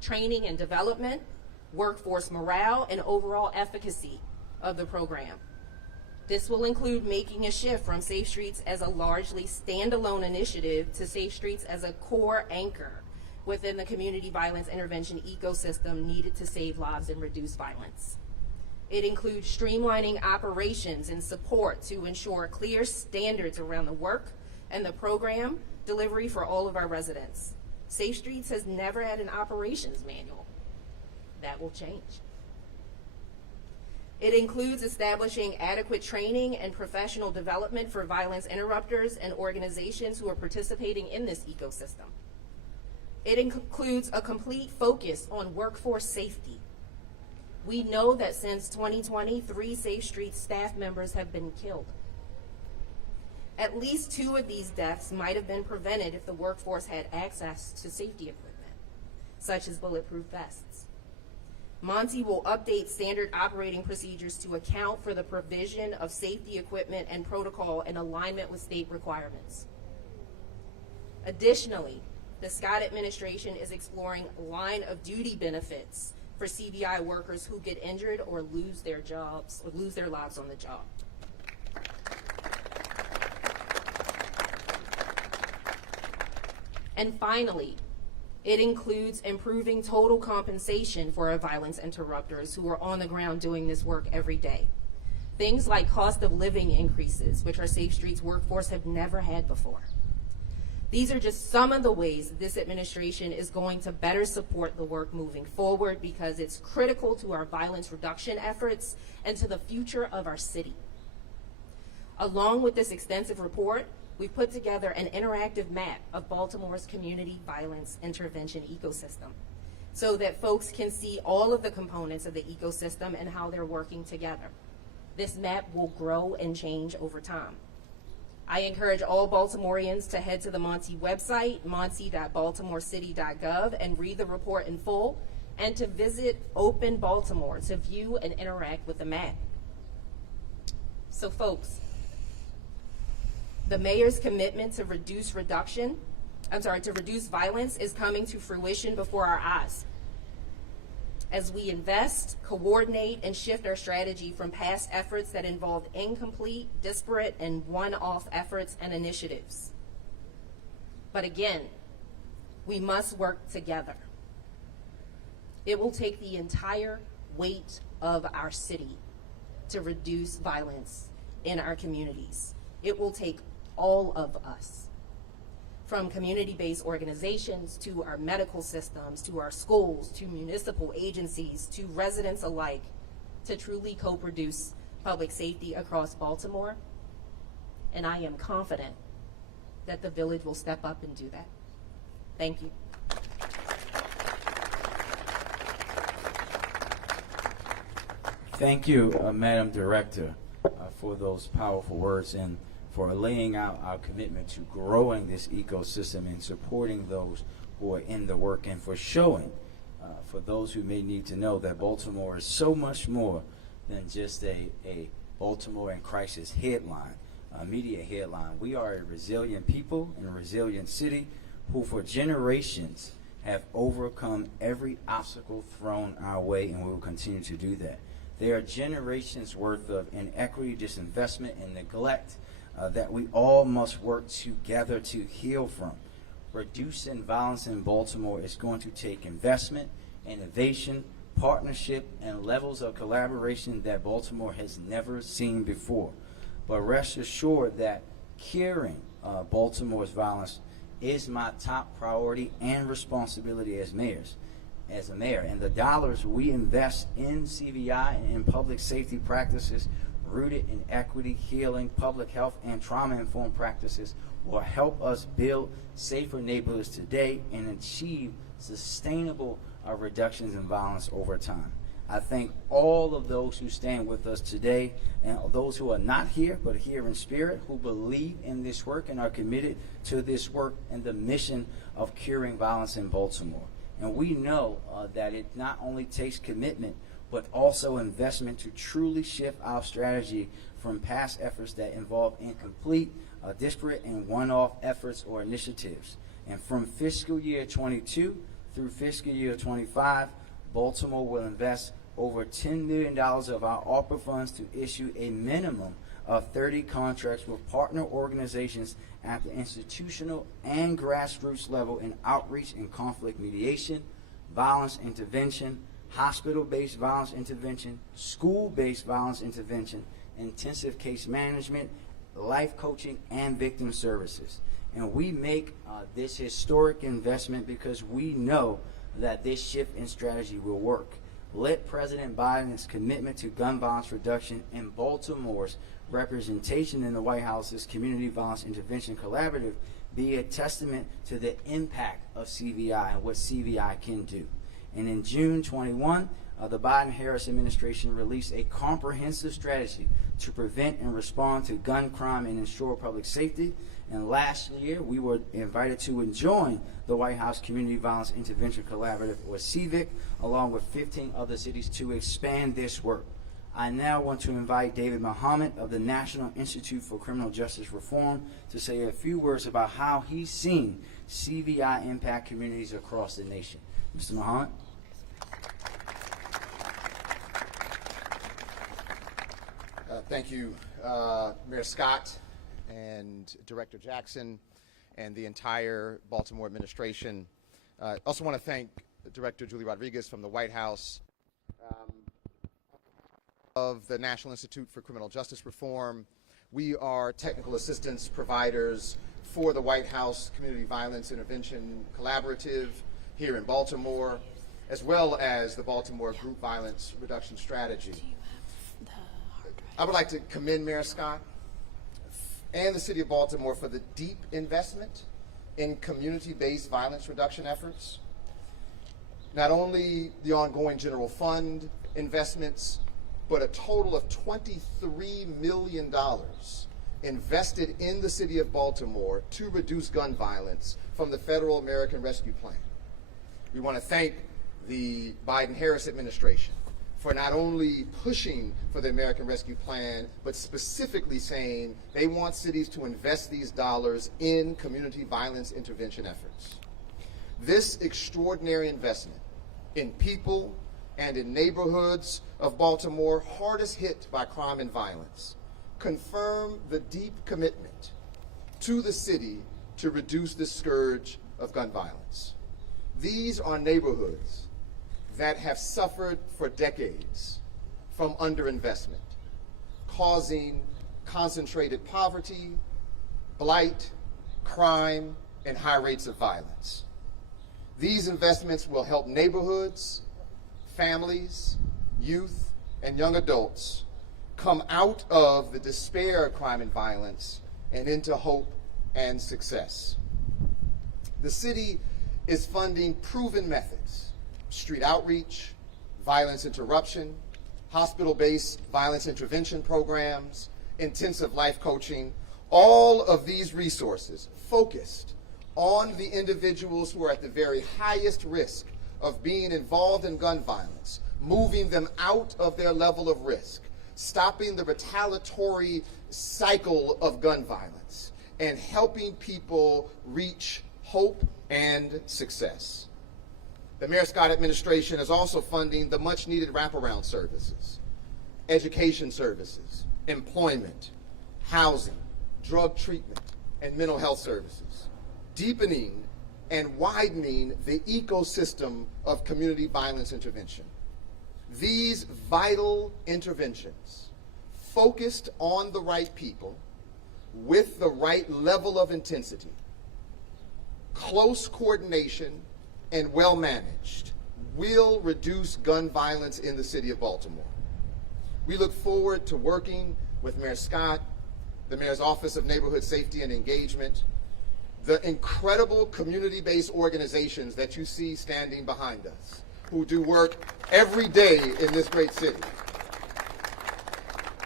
training and development, workforce morale, and overall efficacy of the program. This will include making a shift from Safe Streets as a largely standalone initiative to Safe Streets as a core anchor within the community violence intervention ecosystem needed to save lives and reduce violence. It includes streamlining operations and support to ensure clear standards around the work and the program delivery for all of our residents. Safe Streets has never had an operations manual. That will change. It includes establishing adequate training and professional development for violence interrupters and organizations who are participating in this ecosystem. It includes a complete focus on workforce safety. We know that since 2020, 3 Safe Streets staff members have been killed. At least 2 of these deaths might have been prevented if the workforce had access to safety equipment, such as bulletproof vests. Monty will update standard operating procedures to account for the provision of safety equipment and protocol in alignment with state requirements. Additionally, the Scott administration is exploring line of duty benefits for CVI workers who get injured or lose their jobs or lose their lives on the job. And finally, it includes improving total compensation for our violence interrupters who are on the ground doing this work every day. Things like cost of living increases, which our Safe Streets workforce have never had before. These are just some of the ways that this administration is going to better support the work moving forward because it's critical to our violence reduction efforts and to the future of our city. Along with this extensive report, we've put together an interactive map of Baltimore's community violence intervention ecosystem so that folks can see all of the components of the ecosystem and how they're working together. This map will grow and change over time. I encourage all Baltimoreans to head to the Monty website, monty.baltimorecity.gov, and read the report in full, and to visit Open Baltimore to view and interact with the map. So folks, the mayor's commitment to reduce violence is coming to fruition before our eyes. As we invest, coordinate, and shift our strategy from past efforts that involved incomplete, disparate, and one-off efforts and initiatives. But again, we must work together. It will take the entire weight of our city to reduce violence in our communities. It will take all of us, from community-based organizations to our medical systems, to our schools, to municipal agencies, to residents alike, to truly co-produce public safety across Baltimore. And I am confident that the village will step up and do that. Thank you. Thank you, Madam Director, for those powerful words and for laying out our commitment to growing this ecosystem and supporting those who are in the work, and for showing, for those who may need to know, that Baltimore is so much more than just a Baltimore in crisis headline, a media headline. We are a resilient people and a resilient city who for generations have overcome every obstacle thrown our way, and we will continue to do that. There are generations worth of inequity, disinvestment, and neglect that we all must work together to heal from. reducing violence in Baltimore is going to take investment, innovation, partnership, and levels of collaboration that Baltimore has never seen before. But rest assured that curing Baltimore's violence is my top priority and responsibility as a mayor. And the dollars we invest in CVI and in public safety practices rooted in equity, healing, public health, and trauma-informed practices will help us build safer neighborhoods today and achieve sustainable reductions in violence over time. I thank all of those who stand with us today and those who are not here but here in spirit, who believe in this work and are committed to this work and the mission of curing violence in Baltimore. And we know that it not only takes commitment but also investment to truly shift our strategy from past efforts that involve incomplete, disparate, and one-off efforts or initiatives. And from fiscal year 22 through fiscal year 25, Baltimore will invest over $10 million of our ARPA funds to issue a minimum of 30 contracts with partner organizations at the institutional and grassroots level in outreach and conflict mediation, violence intervention, hospital-based violence intervention, school-based violence intervention, intensive case management, life coaching, and victim services. And we make this historic investment because we know that this shift in strategy will work. Let President Biden's commitment to gun violence reduction and Baltimore's representation in the White House's Community Violence Intervention Collaborative be a testament to the impact of CVI and what CVI can do. And in June 21, the Biden-Harris administration released a comprehensive strategy to prevent and respond to gun crime and ensure public safety. And last year, we were invited to join the White House Community Violence Intervention Collaborative, or CVIC, along with 15 other cities to expand this work. I now want to invite David Muhammad of the National Institute for Criminal Justice Reform to say a few words about how he's seen CVI impact communities across the nation. Mr. Muhammad. Thank you, Mayor Scott and Director Jackson and the entire Baltimore administration. I also want to thank Director Julie Rodriguez from the White House, of the National Institute for Criminal Justice Reform. We are technical assistance providers for the White House Community Violence Intervention Collaborative here in Baltimore, as well as the Baltimore Group Violence Reduction Strategy. I would like to commend Mayor Scott and the City of Baltimore for the deep investment in community-based violence reduction efforts. Not only the ongoing general fund investments, but a total of $23 million invested in the City of Baltimore to reduce gun violence from the Federal American Rescue Plan. We want to thank the Biden-Harris administration for not only pushing for the American Rescue Plan, but specifically saying they want cities to invest these dollars in community violence intervention efforts. This extraordinary investment in people and in neighborhoods of Baltimore hardest hit by crime and violence confirm the deep commitment to the city to reduce the scourge of gun violence. These are neighborhoods that have suffered for decades from underinvestment, causing concentrated poverty, blight, crime, and high rates of violence. These investments will help neighborhoods, families, youth, and young adults come out of the despair of crime and violence and into hope and success. The city is funding proven methods: street outreach, violence interruption, hospital-based violence intervention programs, intensive life coaching. All of these resources focused on the individuals who are at the very highest risk of being involved in gun violence, moving them out of their level of risk, stopping the retaliatory cycle of gun violence, and helping people reach hope and success. The Mayor Scott administration is also funding the much-needed wraparound services, education services, employment, housing, drug treatment, and mental health services, deepening and widening the ecosystem of community violence intervention. These vital interventions, focused on the right people, with the right level of intensity, close coordination, and well managed, will reduce gun violence in the city of Baltimore. We look forward to working with Mayor Scott, the Mayor's Office of Neighborhood Safety and Engagement, the incredible community-based organizations that you see standing behind us, who do work every day in this great city,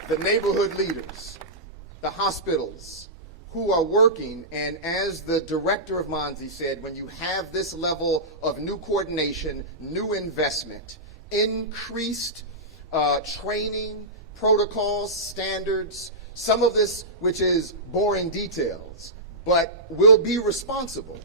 the neighborhood leaders, the hospitals, who are working, and as the director of Monzi said, when you have this level of new coordination, new investment, increased training, protocols, standards, some of this which is boring details, but will be responsible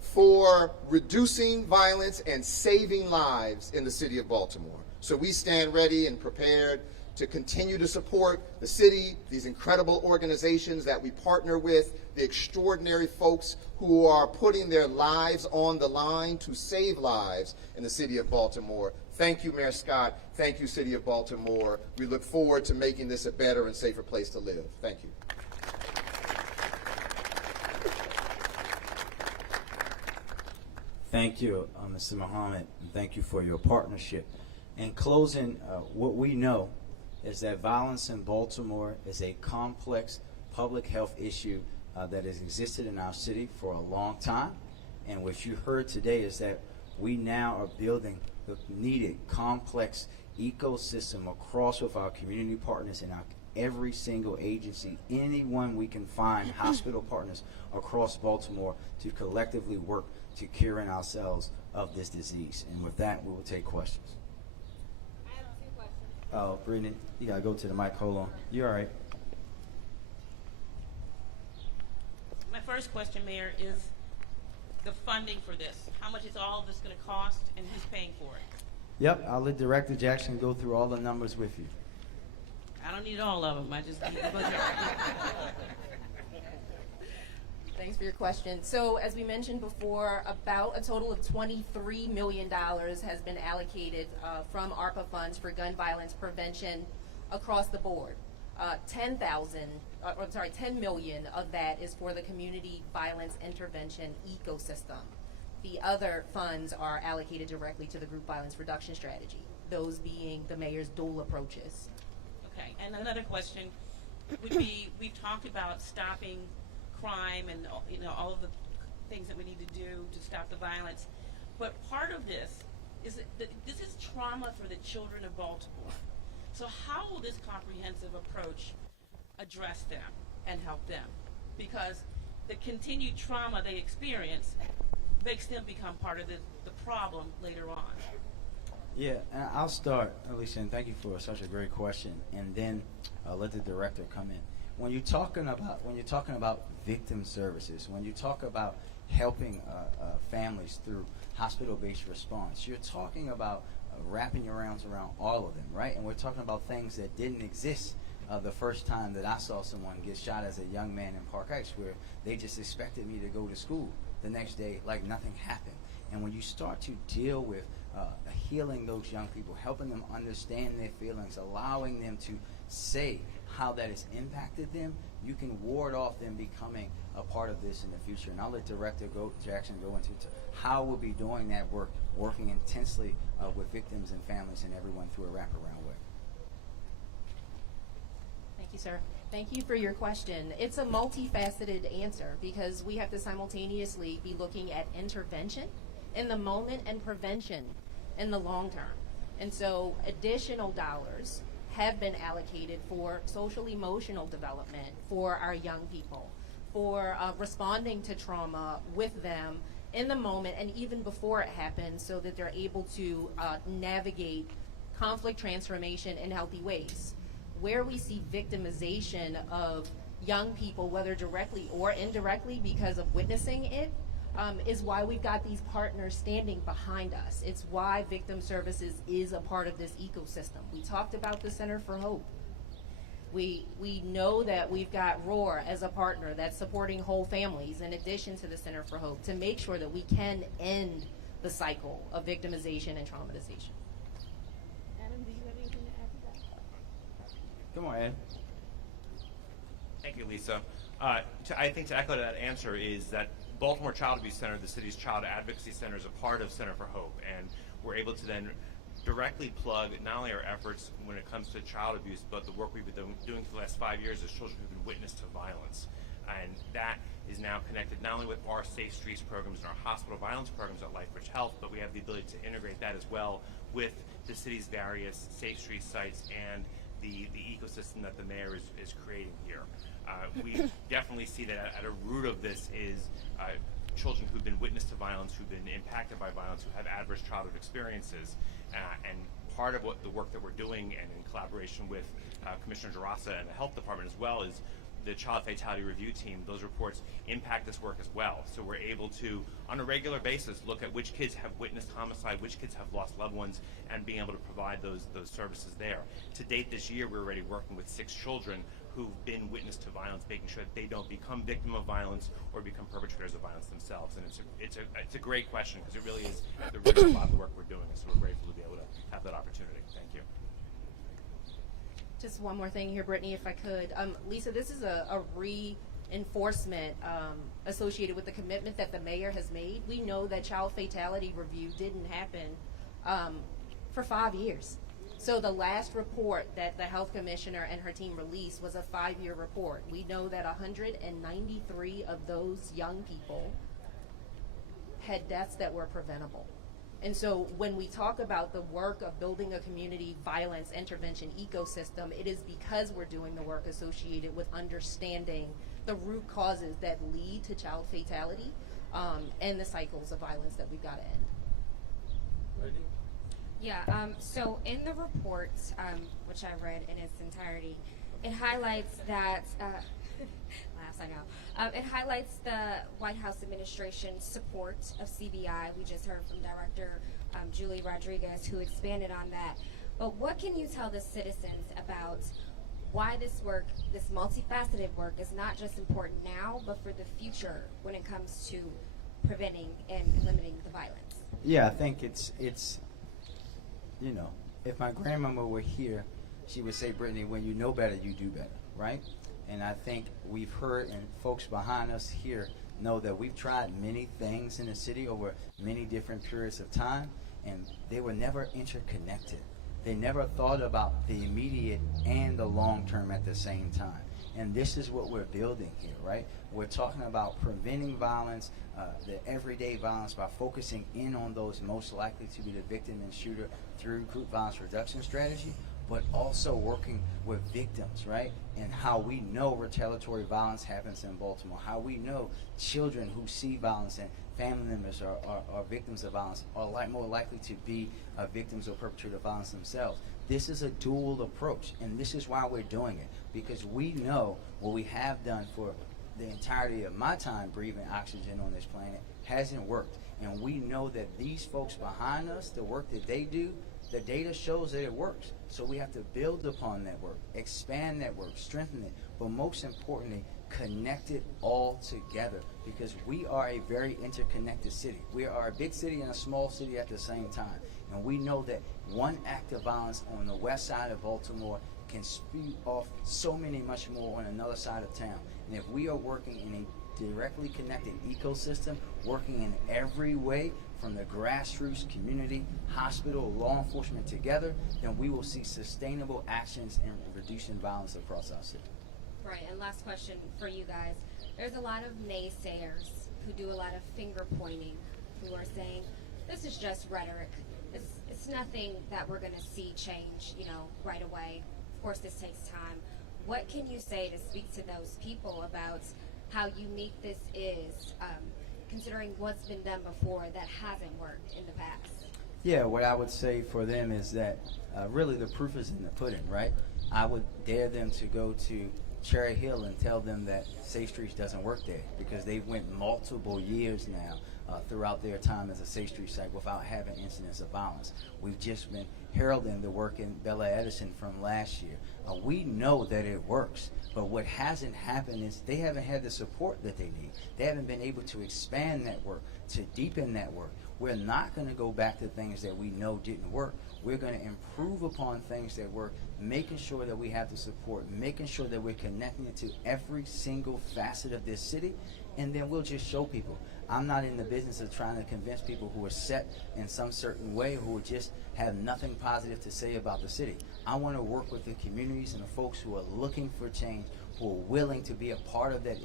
for reducing violence and saving lives in the city of Baltimore. So we stand ready and prepared to continue to support the city, these incredible organizations that we partner with, the extraordinary folks who are putting their lives on the line to save lives in the city of Baltimore. Thank you, Mayor Scott. Thank you, City of Baltimore. We look forward to making this a better and safer place to live. Thank you. Thank you, Mr. Muhammad, and thank you for your partnership. In closing, what we know is that violence in Baltimore is a complex public health issue that has existed in our city for a long time. And what you heard today is that we now are building the needed complex ecosystem across with our community partners and our every single agency, anyone we can find, hospital partners across Baltimore, to collectively work to curing ourselves of this disease. And with that, we will take questions. Oh, Brittany, you gotta go to the mic. Hold on. You're all right. My first question, Mayor, is the funding for this. How much is all of this going to cost, and who's paying for it? Yep, I'll let Director Jackson go through all the numbers with you. I don't need all of them. I just need the budget. Thanks for your question. So as we mentioned before, about a total of $23 million has been allocated from ARPA funds for gun violence prevention across the board. 10 million of that is for the community violence intervention ecosystem. The other funds are allocated directly to the group violence reduction strategy, those being the mayor's dual approaches. Okay, and another question would be, we've talked about stopping crime and all of the things that we need to do to stop the violence, but part of this is that this is trauma for the children of Baltimore. So how will this comprehensive approach address them and help them? Because the continued trauma they experience makes them become part of the problem later on. Yeah, and I'll start, Alicia, and thank you for such a great question, and then let the director come in. When you're talking about victim services, when you talk about helping families through hospital-based response, you're talking about wrapping your arms around all of them, right? And we're talking about things that didn't exist the first time that I saw someone get shot as a young man in Park Heights, where they just expected me to go to school the next day like nothing happened. And when you start to deal with healing those young people, helping them understand their feelings, allowing them to say how that has impacted them, you can ward off them becoming a part of this in the future. And I'll let Director Jackson go into how we'll be doing that work, working intensely with victims and families and everyone through a wraparound way. Thank you, sir. Thank you for your question. It's a multifaceted answer because we have to simultaneously be looking at intervention in the moment and prevention in the long term. And so additional dollars have been allocated for social emotional development for our young people, for responding to trauma with them in the moment and even before it happens, so that they're able to navigate conflict transformation in healthy ways. Where we see victimization of young people, whether directly or indirectly because of witnessing it, is why we've got these partners standing behind us. It's why Victim Services is a part of this ecosystem. We talked about the Center for Hope. We know that we've got ROAR as a partner that's supporting whole families in addition to the Center for Hope to make sure that we can end the cycle of victimization and traumatization. Adam, do you have anything to add to that? Come on, Ed. Thank you, Lisa. I think to echo that answer is that Baltimore Child Abuse Center, the city's child advocacy center, is a part of Center for Hope, and we're able to then directly plug not only our efforts when it comes to child abuse, but the work we've been doing for the last 5 years as children who've been witness to violence. And that is now connected not only with our Safe Streets programs and our hospital violence programs at LifeBridge Health, but we have the ability to integrate that as well with the city's various Safe Streets sites and the ecosystem that the mayor is creating here. We definitely see that at a root of this is children who've been witness to violence, who've been impacted by violence, who have adverse childhood experiences. And part of what the work that we're doing, and in collaboration with Commissioner Jarasa and the Health Department as well, is the Child Fatality Review Team. Those reports impact this work as well. So we're able to, on a regular basis, look at which kids have witnessed homicide, which kids have lost loved ones, and being able to provide those services there. To date this year, we're already working with 6 children who've been witness to violence, making sure that they don't become victim of violence or become perpetrators of violence themselves. And it's a great question, because it really is the root of a lot of the work we're doing. So we're grateful to be able to have that opportunity. Thank you. Just one more thing here, Brittany, if I could. Lisa, this is a reinforcement associated with the commitment that the mayor has made. We know that child fatality review didn't happen for 5 years. So the last report that the health commissioner and her team released was a 5-year report. We know that 193 of those young people had deaths that were preventable. And so when we talk about the work of building a community violence intervention ecosystem, it is because we're doing the work associated with understanding the root causes that lead to child fatality and the cycles of violence that we've got to end. Yeah, so in the report, which I read in its entirety, it highlights that, laughs, I know, it highlights the White House administration's support of CBI. We just heard from Director Julie Rodriguez, who expanded on that. But what can you tell the citizens about why this work, this multifaceted work, is not just important now, but for the future when it comes to preventing and limiting the violence? Yeah, I think it's you know, if my grandmama were here, she would say, Brittany, when you know better, you do better, right? And I think we've heard, and folks behind us here know that we've tried many things in the city over many different periods of time, and they were never interconnected. They never thought about the immediate and the long term at the same time. And this is what we're building here, right? We're talking about preventing violence, the everyday violence, by focusing in on those most likely to be the victim and shooter through group violence reduction strategy, but also working with victims, right? And how we know retaliatory violence happens in Baltimore, how we know children who see violence and family members are victims of violence are more likely to be victims or perpetrators of violence themselves. This is a dual approach, and this is why we're doing it, because we know what we have done for the entirety of my time breathing oxygen on this planet hasn't worked. And we know that these folks behind us, the work that they do, the data shows that it works. So we have to build upon that work, expand that work, strengthen it, but most importantly, connect it all together, because we are a very interconnected city. We are a big city and a small city at the same time. And we know that one act of violence on the west side of Baltimore can spew off so many much more on another side of town. And if we are working in a directly connected ecosystem, working in every way, from the grassroots, community, hospital, law enforcement together, then we will see sustainable actions in reducing violence across our city. Right, and last question for you guys. There's a lot of naysayers who do a lot of finger pointing, who are saying, this is just rhetoric. It's nothing that we're going to see change, right away. Of course, this takes time. What can you say to speak to those people about how unique this is, considering what's been done before that hasn't worked in the past? Yeah, what I would say for them is that really the proof is in the pudding, right? I would dare them to go to Cherry Hill and tell them that Safe Streets doesn't work there, because they went multiple years now throughout their time as a Safe Street site without having incidents of violence. We've just been heralding the work in Bella Edison from last year. We know that it works. But what hasn't happened is they haven't had the support that they need. They haven't been able to expand that work, to deepen that work. We're not going to go back to things that we know didn't work. We're going to improve upon things that work, making sure that we have the support, making sure that we're connecting it to every single facet of this city, and then we'll just show people. I'm not in the business of trying to convince people who are set in some certain way, who just have nothing positive to say about the city. I want to work with the communities and the folks who are looking for change, who are willing to be a part of that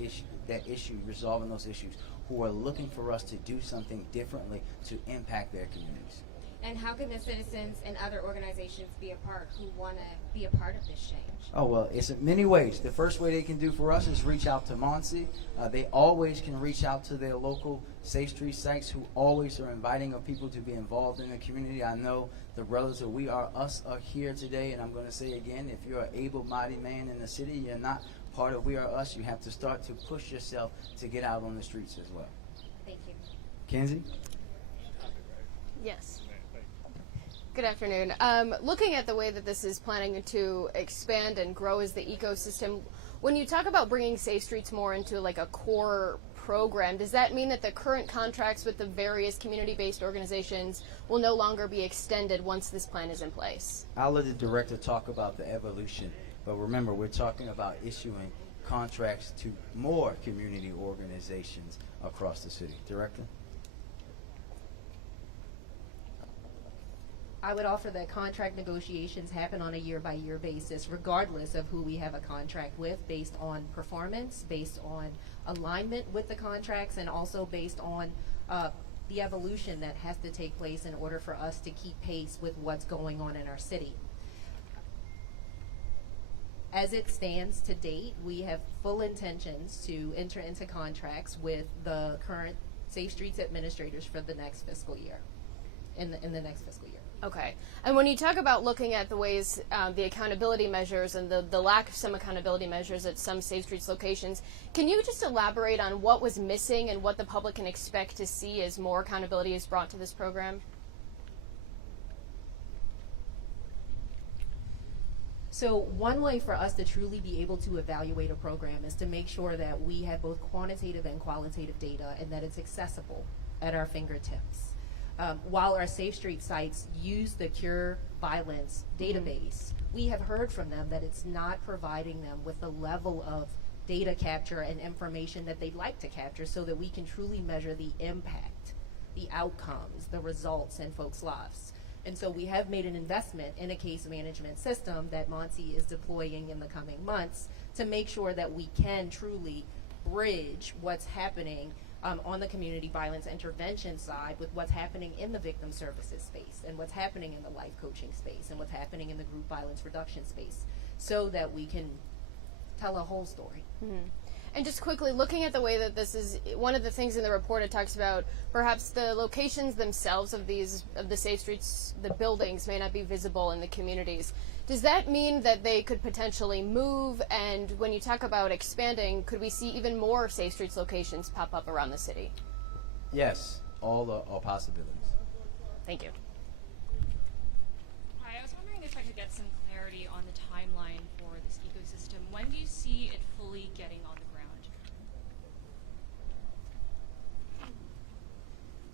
issue, resolving those issues, who are looking for us to do something differently to impact their communities. And how can the citizens and other organizations be a part who want to be a part of this change? Oh, well, it's in many ways. The first way they can do for us is reach out to Monsi. They always can reach out to their local Safe Street sites, who always are inviting of people to be involved in the community. I know the brothers of We Are Us are here today, and I'm going to say again, if you're an able-bodied man in the city, you're not part of We Are Us, you have to start to push yourself to get out on the streets as well. Thank you. Kenzie? Yes. Good afternoon. Looking at the way that this is planning to expand and grow as the ecosystem, when you talk about bringing Safe Streets more into like a core program, does that mean that the current contracts with the various community-based organizations will no longer be extended once this plan is in place? I'll let the director talk about the evolution, but remember, we're talking about issuing contracts to more community organizations across the city. Director? I would offer that contract negotiations happen on a year-by-year basis, regardless of who we have a contract with, based on performance, based on alignment with the contracts, and also based on the evolution that has to take place in order for us to keep pace with what's going on in our city. As it stands to date, we have full intentions to enter into contracts with the current Safe Streets administrators for the next fiscal year, in the next fiscal year. Okay. And when you talk about looking at the ways, the accountability measures and the lack of some accountability measures at some Safe Streets locations, can you just elaborate on what was missing and what the public can expect to see as more accountability is brought to this program? So one way for us to truly be able to evaluate a program is to make sure that we have both quantitative and qualitative data, and that it's accessible at our fingertips. While our Safe Street sites use the Cure Violence database, we have heard from them that it's not providing them with the level of data capture and information that they'd like to capture, so that we can truly measure the impact, the outcomes, the results in folks' lives. And so we have made an investment in a case management system that Monty is deploying in the coming months to make sure that we can truly bridge what's happening on the community violence intervention side with what's happening in the victim services space, and what's happening in the life coaching space, and what's happening in the group violence reduction space, so that we can tell a whole story. Mm-hmm. And just quickly, looking at the way that this is, one of the things in the report, it talks about perhaps the locations themselves of the Safe Streets, the buildings may not be visible in the communities. Does that mean that they could potentially move? And when you talk about expanding, could we see even more Safe Streets locations pop up around the city? Yes, all are possibilities. Thank you. Hi, I was wondering if I could get some clarity on the timeline for this ecosystem. When do you see it fully getting on the ground?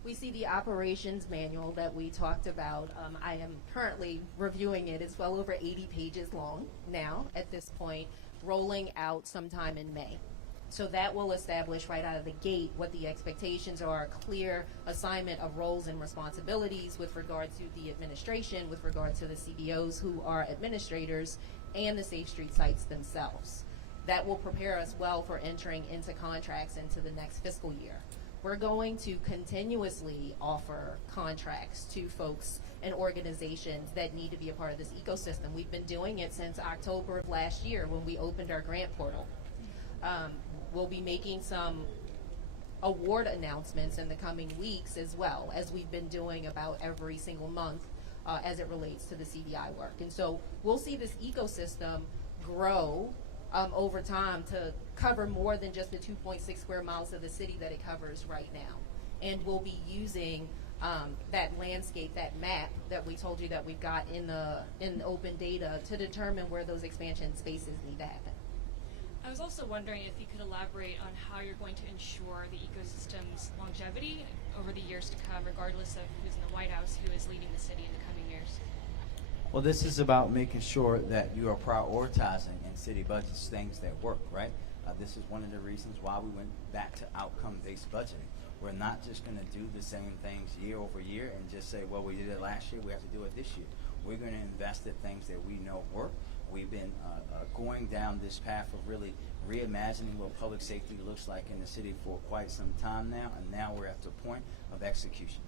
We see the operations manual that we talked about. I am currently reviewing it. It's well over 80 pages long now at this point, rolling out sometime in May. So that will establish right out of the gate what the expectations are, a clear assignment of roles and responsibilities with regard to the administration, with regard to the CBOs who are administrators, and the Safe Street sites themselves. That will prepare us well for entering into contracts into the next fiscal year. We're going to continuously offer contracts to folks and organizations that need to be a part of this ecosystem. We've been doing it since October of last year when we opened our grant portal. We'll be making some award announcements in the coming weeks, as well as we've been doing about every single month as it relates to the CBI work. And so we'll see this ecosystem grow over time to cover more than just the 2.6 square miles of the city that it covers right now. And we'll be using that landscape, that map that we told you that we've got in the open data to determine where those expansion spaces need to happen. I was also wondering if you could elaborate on how you're going to ensure the ecosystem's longevity over the years to come, regardless of who's in the White House, who is leading the city in the coming years. Well, this is about making sure that you are prioritizing in city budgets things that work, right? This is one of the reasons why we went back to outcome-based budgeting. We're not just going to do the same things year over year and just say, well, we did it last year, we have to do it this year. We're going to invest in things that we know work. We've been going down this path of really reimagining what public safety looks like in the city for quite some time now, and now we're at the point of execution.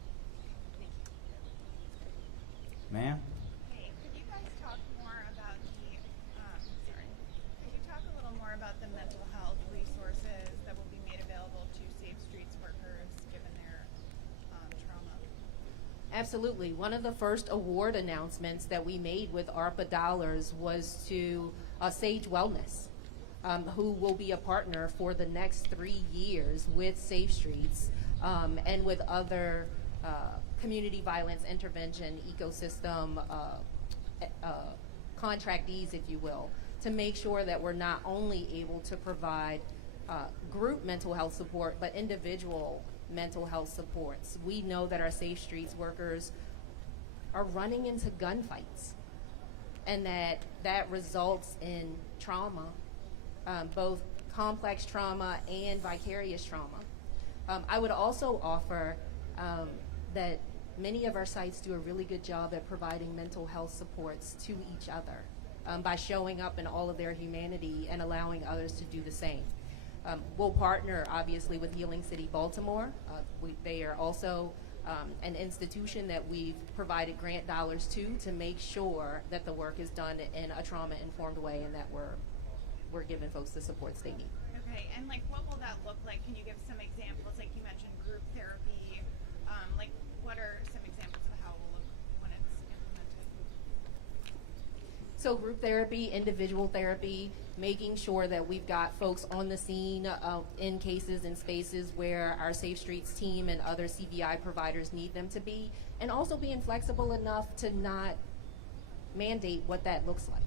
Ma'am? Hey, could you guys talk more about the, could you talk a little more about the mental health resources that will be made available to Safe Streets workers given their trauma? Absolutely. One of the first award announcements that we made with ARPA dollars was to Sage Wellness, who will be a partner for the next 3 years with Safe Streets and with other community violence intervention ecosystem contractees, if you will, to make sure that we're not only able to provide group mental health support, but individual mental health supports. We know that our Safe Streets workers are running into gunfights, and that results in trauma, both complex trauma and vicarious trauma. I would also offer that many of our sites do a really good job at providing mental health supports to each other by showing up in all of their humanity and allowing others to do the same. We'll partner, obviously, with Healing City Baltimore. They are also an institution that we've provided grant dollars to make sure that the work is done in a trauma-informed way and that we're giving folks the supports they need. Okay, and like what will that look like? Can you give some examples? Like you mentioned group therapy. Like what are some examples of how it will look when it's implemented? So group therapy, individual therapy, making sure that we've got folks on the scene in cases and spaces where our Safe Streets team and other CVI providers need them to be, and also being flexible enough to not mandate what that looks like,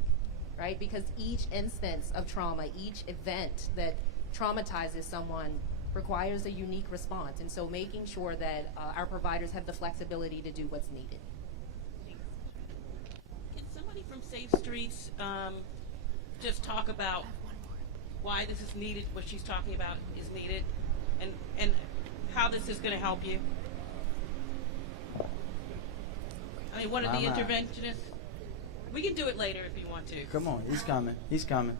right? Because each instance of trauma, each event that traumatizes someone requires a unique response, and so making sure that our providers have the flexibility to do what's needed. Can somebody from Safe Streets just talk about why this is needed, what she's talking about is needed, and how this is going to help you? I mean, one of the interventionists. We can do it later if you want to. Come on, he's coming. He's coming.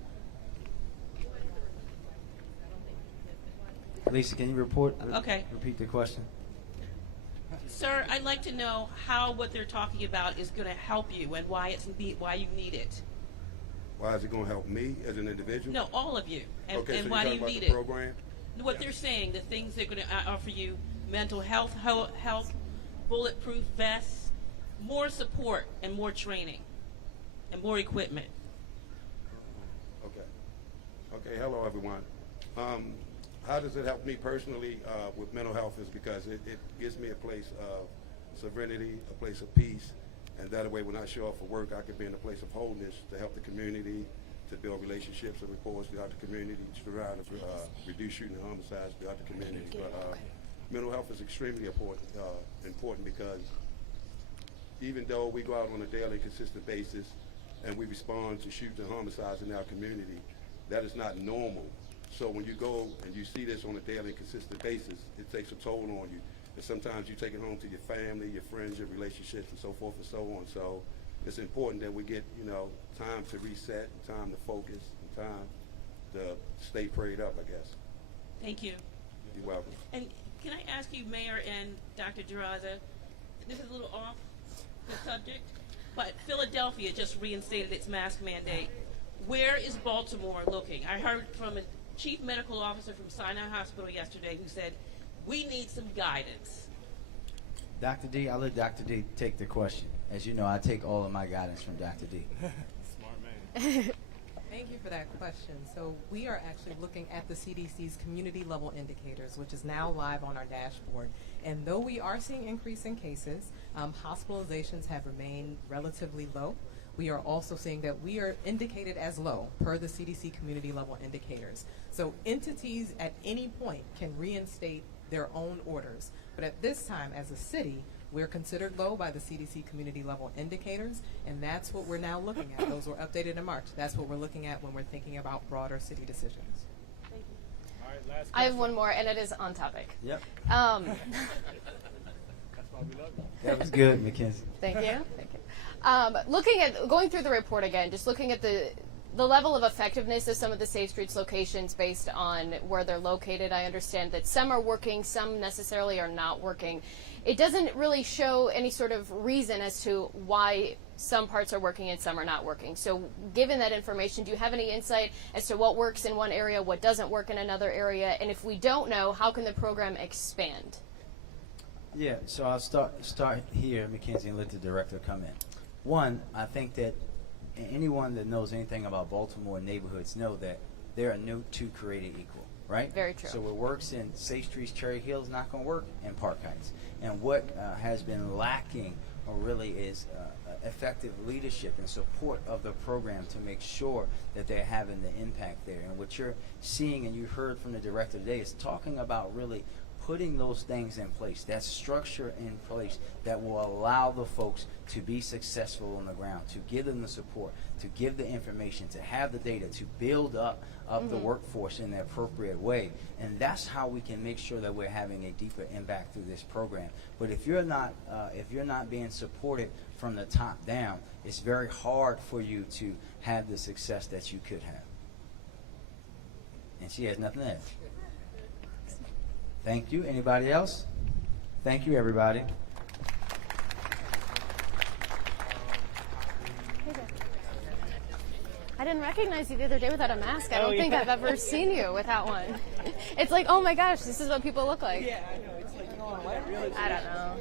Lisa, can you repeat the question? Sir, I'd like to know how what they're talking about is going to help you and why you need it. Why is it going to help me as an individual? No, all of you. And, okay, and so why do you're you talking need about the it? program? What they're saying, the things they're going to offer you: mental health, bulletproof vests, more support, and more training, and more equipment. Okay. Okay. Hello, everyone. How does it help me personally with mental health is because it gives me a place of serenity, a place of peace, and that way when I show up for work, I can be in a place of wholeness to help the community, to build relationships and rapport throughout the community, to try to reduce shooting and homicides throughout the community. But mental health is extremely important because even though we go out on a daily, consistent basis and we respond to shooting and homicides in our community, that is not normal. So when you go and you see this on a daily, consistent basis, it takes a toll on you. And sometimes you take it home to your family, your friends, your relationships, and so forth and so on. So it's important that we get, time to reset, time to focus, and time to stay prayed up, I guess. Thank you. You're welcome. And can I ask you, Mayor and Dr. Duraza, this is a little off the subject, but Philadelphia just reinstated its mask mandate. Where is Baltimore looking? I heard from a chief medical officer from Sinai Hospital yesterday who said, we need some guidance. Dr. D, I'll let Dr. D take the question. As you know, I take all of my guidance from Dr. D. Smart man. Thank you for that question. So we are actually looking at the CDC's community level indicators, which is now live on our dashboard. And though we are seeing increase in cases, hospitalizations have remained relatively low. We are also seeing that we are indicated as low per the CDC community level indicators. So entities at any point can reinstate their own orders. But at this time, as a city, we're considered low by the CDC community level indicators, and that's what we're now looking at. Those were updated in March. That's what we're looking at when we're thinking about broader city decisions. Thank you. All right, last question. I have one more, and it is on topic. Yep. That's why we love you. That was good, Mackenzie. Thank you. Thank you. Going through the report again, just looking at the level of effectiveness of some of the Safe Streets locations based on where they're located. I understand that some are working, some necessarily are not working. It doesn't really show any sort of reason as to why some parts are working and some are not working. So given that information, do you have any insight as to what works in one area, what doesn't work in another area? And if we don't know, how can the program expand? Yeah, so I'll start here, Mackenzie, and let the director come in. One, I think that anyone that knows anything about Baltimore neighborhoods know that there are no two created equal, right? Very true. So what works in Safe Streets, Cherry Hill is not going to work in Park Heights. And what has been lacking really is effective leadership and support of the program to make sure that they're having the impact there. And what you're seeing, and you heard from the director today, is talking about really putting those things in place, that structure in place that will allow the folks to be successful on the ground, to give them the support, to give the information, to have the data, to build up the workforce in the appropriate way. And that's how we can make sure that we're having a deeper impact through this program. But if you're not being supported from the top down, it's very hard for you to have the success that you could have. And she has nothing else. Thank you. Anybody else? Thank you, everybody. I didn't recognize you the other day without a mask. I don't think I've ever seen you without one. It's like, oh my gosh, this is what people look like. Yeah, I know. It's like, oh, I don't know.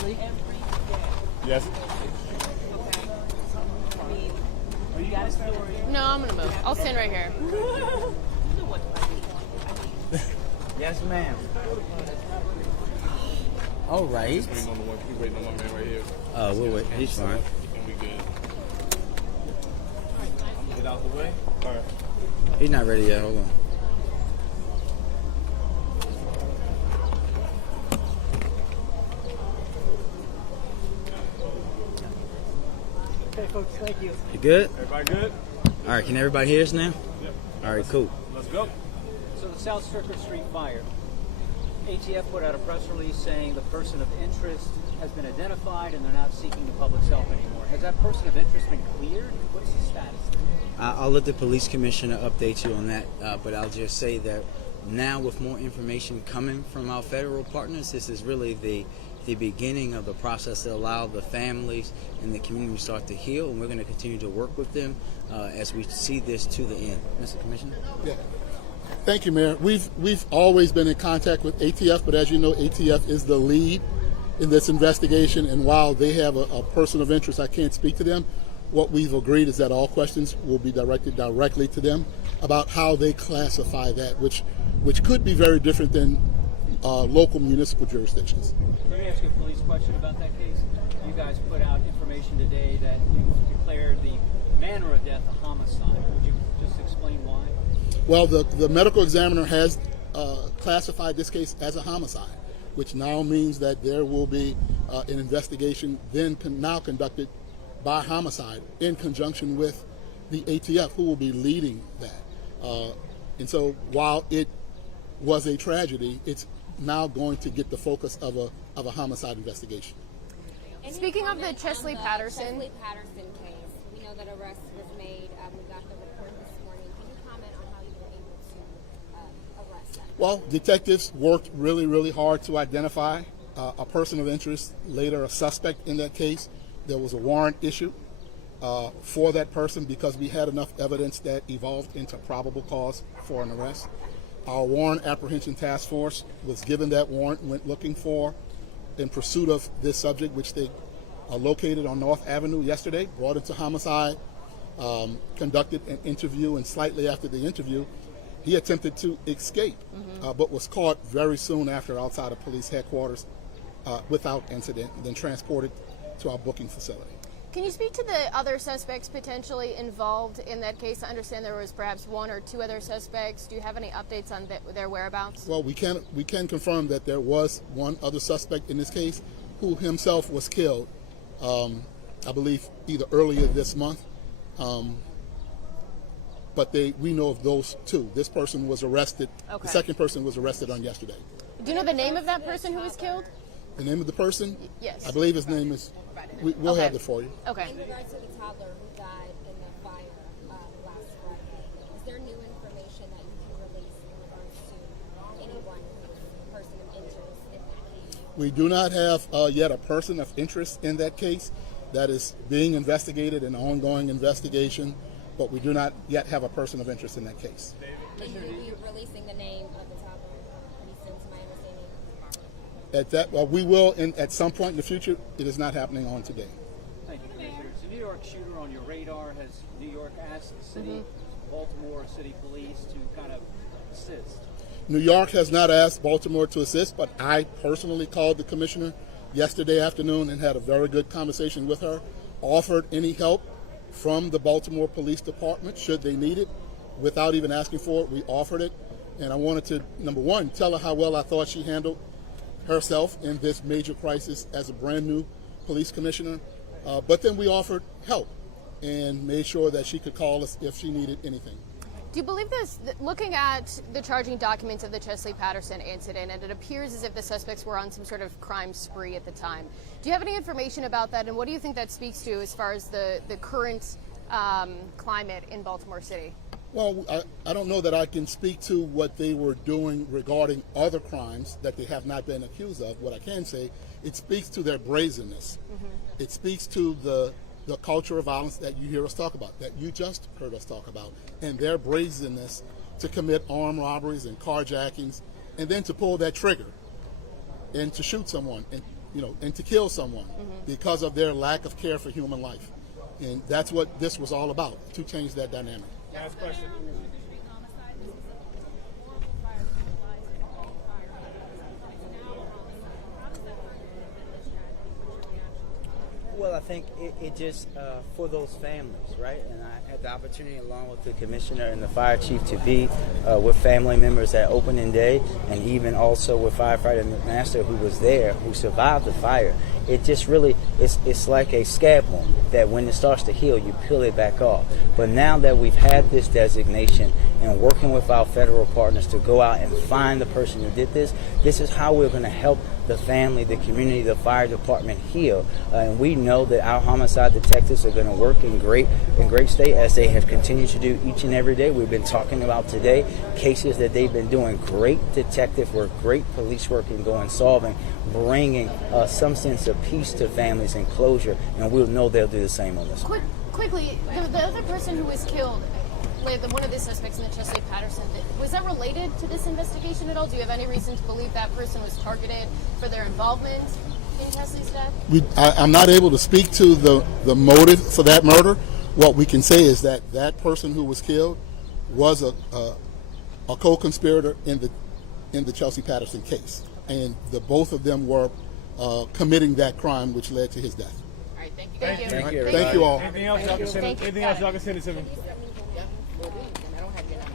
Chesley? Yes. You got a story? No, I'm gonna move. I'll stand right here. Yes, ma'am. All right. He's waiting on the one. He's waiting on my man right here. We'll wait. He's fine. And we good. Get out the way. All right. He's not ready yet. Hold on. Okay, folks, thank you. You good? Everybody good? All right. Can everybody hear us now? Yep. All right. Cool. Let's go. So the South Circuit Street fire. ATF put out a press release saying the person of interest has been identified and they're not seeking the public's help anymore. Has that person of interest been cleared? What's the status? I'll let the police commissioner update you on that, but I'll just say that now with more information coming from our federal partners, this is really the beginning of the process to allow the families and the community to start to heal, and we're going to continue to work with them as we see this to the end. Mr. Commissioner? Yeah. Thank you, Mayor. We've always been in contact with ATF, but as you know, ATF is the lead in this investigation, and while they have a person of interest, I can't speak to them. What we've agreed is that all questions will be directed directly to them about how they classify that, which could be very different than local municipal jurisdictions. Let me ask you a police question about that case. You guys put out information today that you declared the manner of death a homicide. Would you just explain why? Well, the medical examiner has classified this case as a homicide, which now means that there will be an investigation then now conducted by homicide in conjunction with the ATF, who will be leading that. And so while it was a tragedy, it's now going to get the focus of a homicide investigation. Speaking of the Chesley Patterson. Chesley Patterson case, we know that arrest was made. We got the report this morning. Can you comment on how you were able to arrest that? Well, detectives worked really, really hard to identify a person of interest, later a suspect in that case. There was a warrant issued for that person because we had enough evidence that evolved into probable cause for an arrest. Our warrant apprehension task force was given that warrant, went looking for in pursuit of this subject, which they located on North Avenue yesterday, brought it to homicide, conducted an interview, and slightly after the interview, he attempted to escape, but was caught very soon after outside of police headquarters without incident, and then transported to our booking facility. Can you speak to the other suspects potentially involved in that case? I understand there was perhaps one or two other suspects. Do you have any updates on their whereabouts? Well, we can confirm that there was one other suspect in this case who himself was killed, I believe either earlier this month. But we know of those two. This person was arrested. Okay. The second person was arrested on yesterday. Do you know the name of that person who was killed? The name of the person? Yes. I believe his name is, we'll have it for you. Okay. In regards to the toddler who died in the fire last Friday, is there new information that you can release in regards to anyone who's a person of interest in that case? We do not have yet a person of interest in that case. That is being investigated, an ongoing investigation, but we do not yet have a person of interest in that case. And you will be releasing the name of the toddler pretty soon, to my understanding? We will at some point in the future. It is not happening on today. Thank you, Commissioner. Is the New York shooter on your radar? Has New York asked the city, Baltimore City Police to kind of assist? New York has not asked Baltimore to assist, but I personally called the commissioner yesterday afternoon and had a very good conversation with her, offered any help from the Baltimore Police Department should they need it. Without even asking for it, we offered it. And I wanted to, number one, tell her how well I thought she handled herself in this major crisis as a brand new police commissioner. But then we offered help and made sure that she could call us if she needed anything. Do you believe this? Looking at the charging documents of the Chesley Patterson incident, and it appears as if the suspects were on some sort of crime spree at the time. Do you have any information about that, and what do you think that speaks to as far as the current climate in Baltimore City? Well, I don't know that I can speak to what they were doing regarding other crimes that they have not been accused of. What I can say, it speaks to their brazenness. It speaks to the culture of violence that you hear us talk about, that you just heard us talk about, and their brazenness to commit armed robberies and carjackings, and then to pull that trigger and to shoot someone. And and to kill someone because of their lack of care for human life. And that's what this was all about, to change that dynamic. Last question. Well, I think it just, for those families, right? And I had the opportunity, along with the commissioner and the fire chief, to be with family members at opening day, and even also with firefighter McMaster, who was there, who survived the fire. It just really, it's like a scab wound that when it starts to heal, you peel it back off. But now that we've had this designation and working with our federal partners to go out and find the person who did this, this is how we're going to help the family, the community, the fire department heal. And we know that our homicide detectives are going to work in great state, as they have continued to do each and every day. We've been talking about today cases that they've been doing great detective work, great police work, and solving, bringing some sense of peace to families and closure, and we'll know they'll do the same on this one. Quickly, the other person who was killed, one of the suspects in the Chesley Patterson, was that related to this investigation at all? Do you have any reason to believe that person was targeted for their involvement in Chesley's death? I'm not able to speak to the motive for that murder. What we can say is that that person who was killed was a co-conspirator in the Chelsea Patterson case, and both of them were committing that crime which led to his death. All right, thank you. Thank you all. Anything else y'all can send it to me? I don't have your number.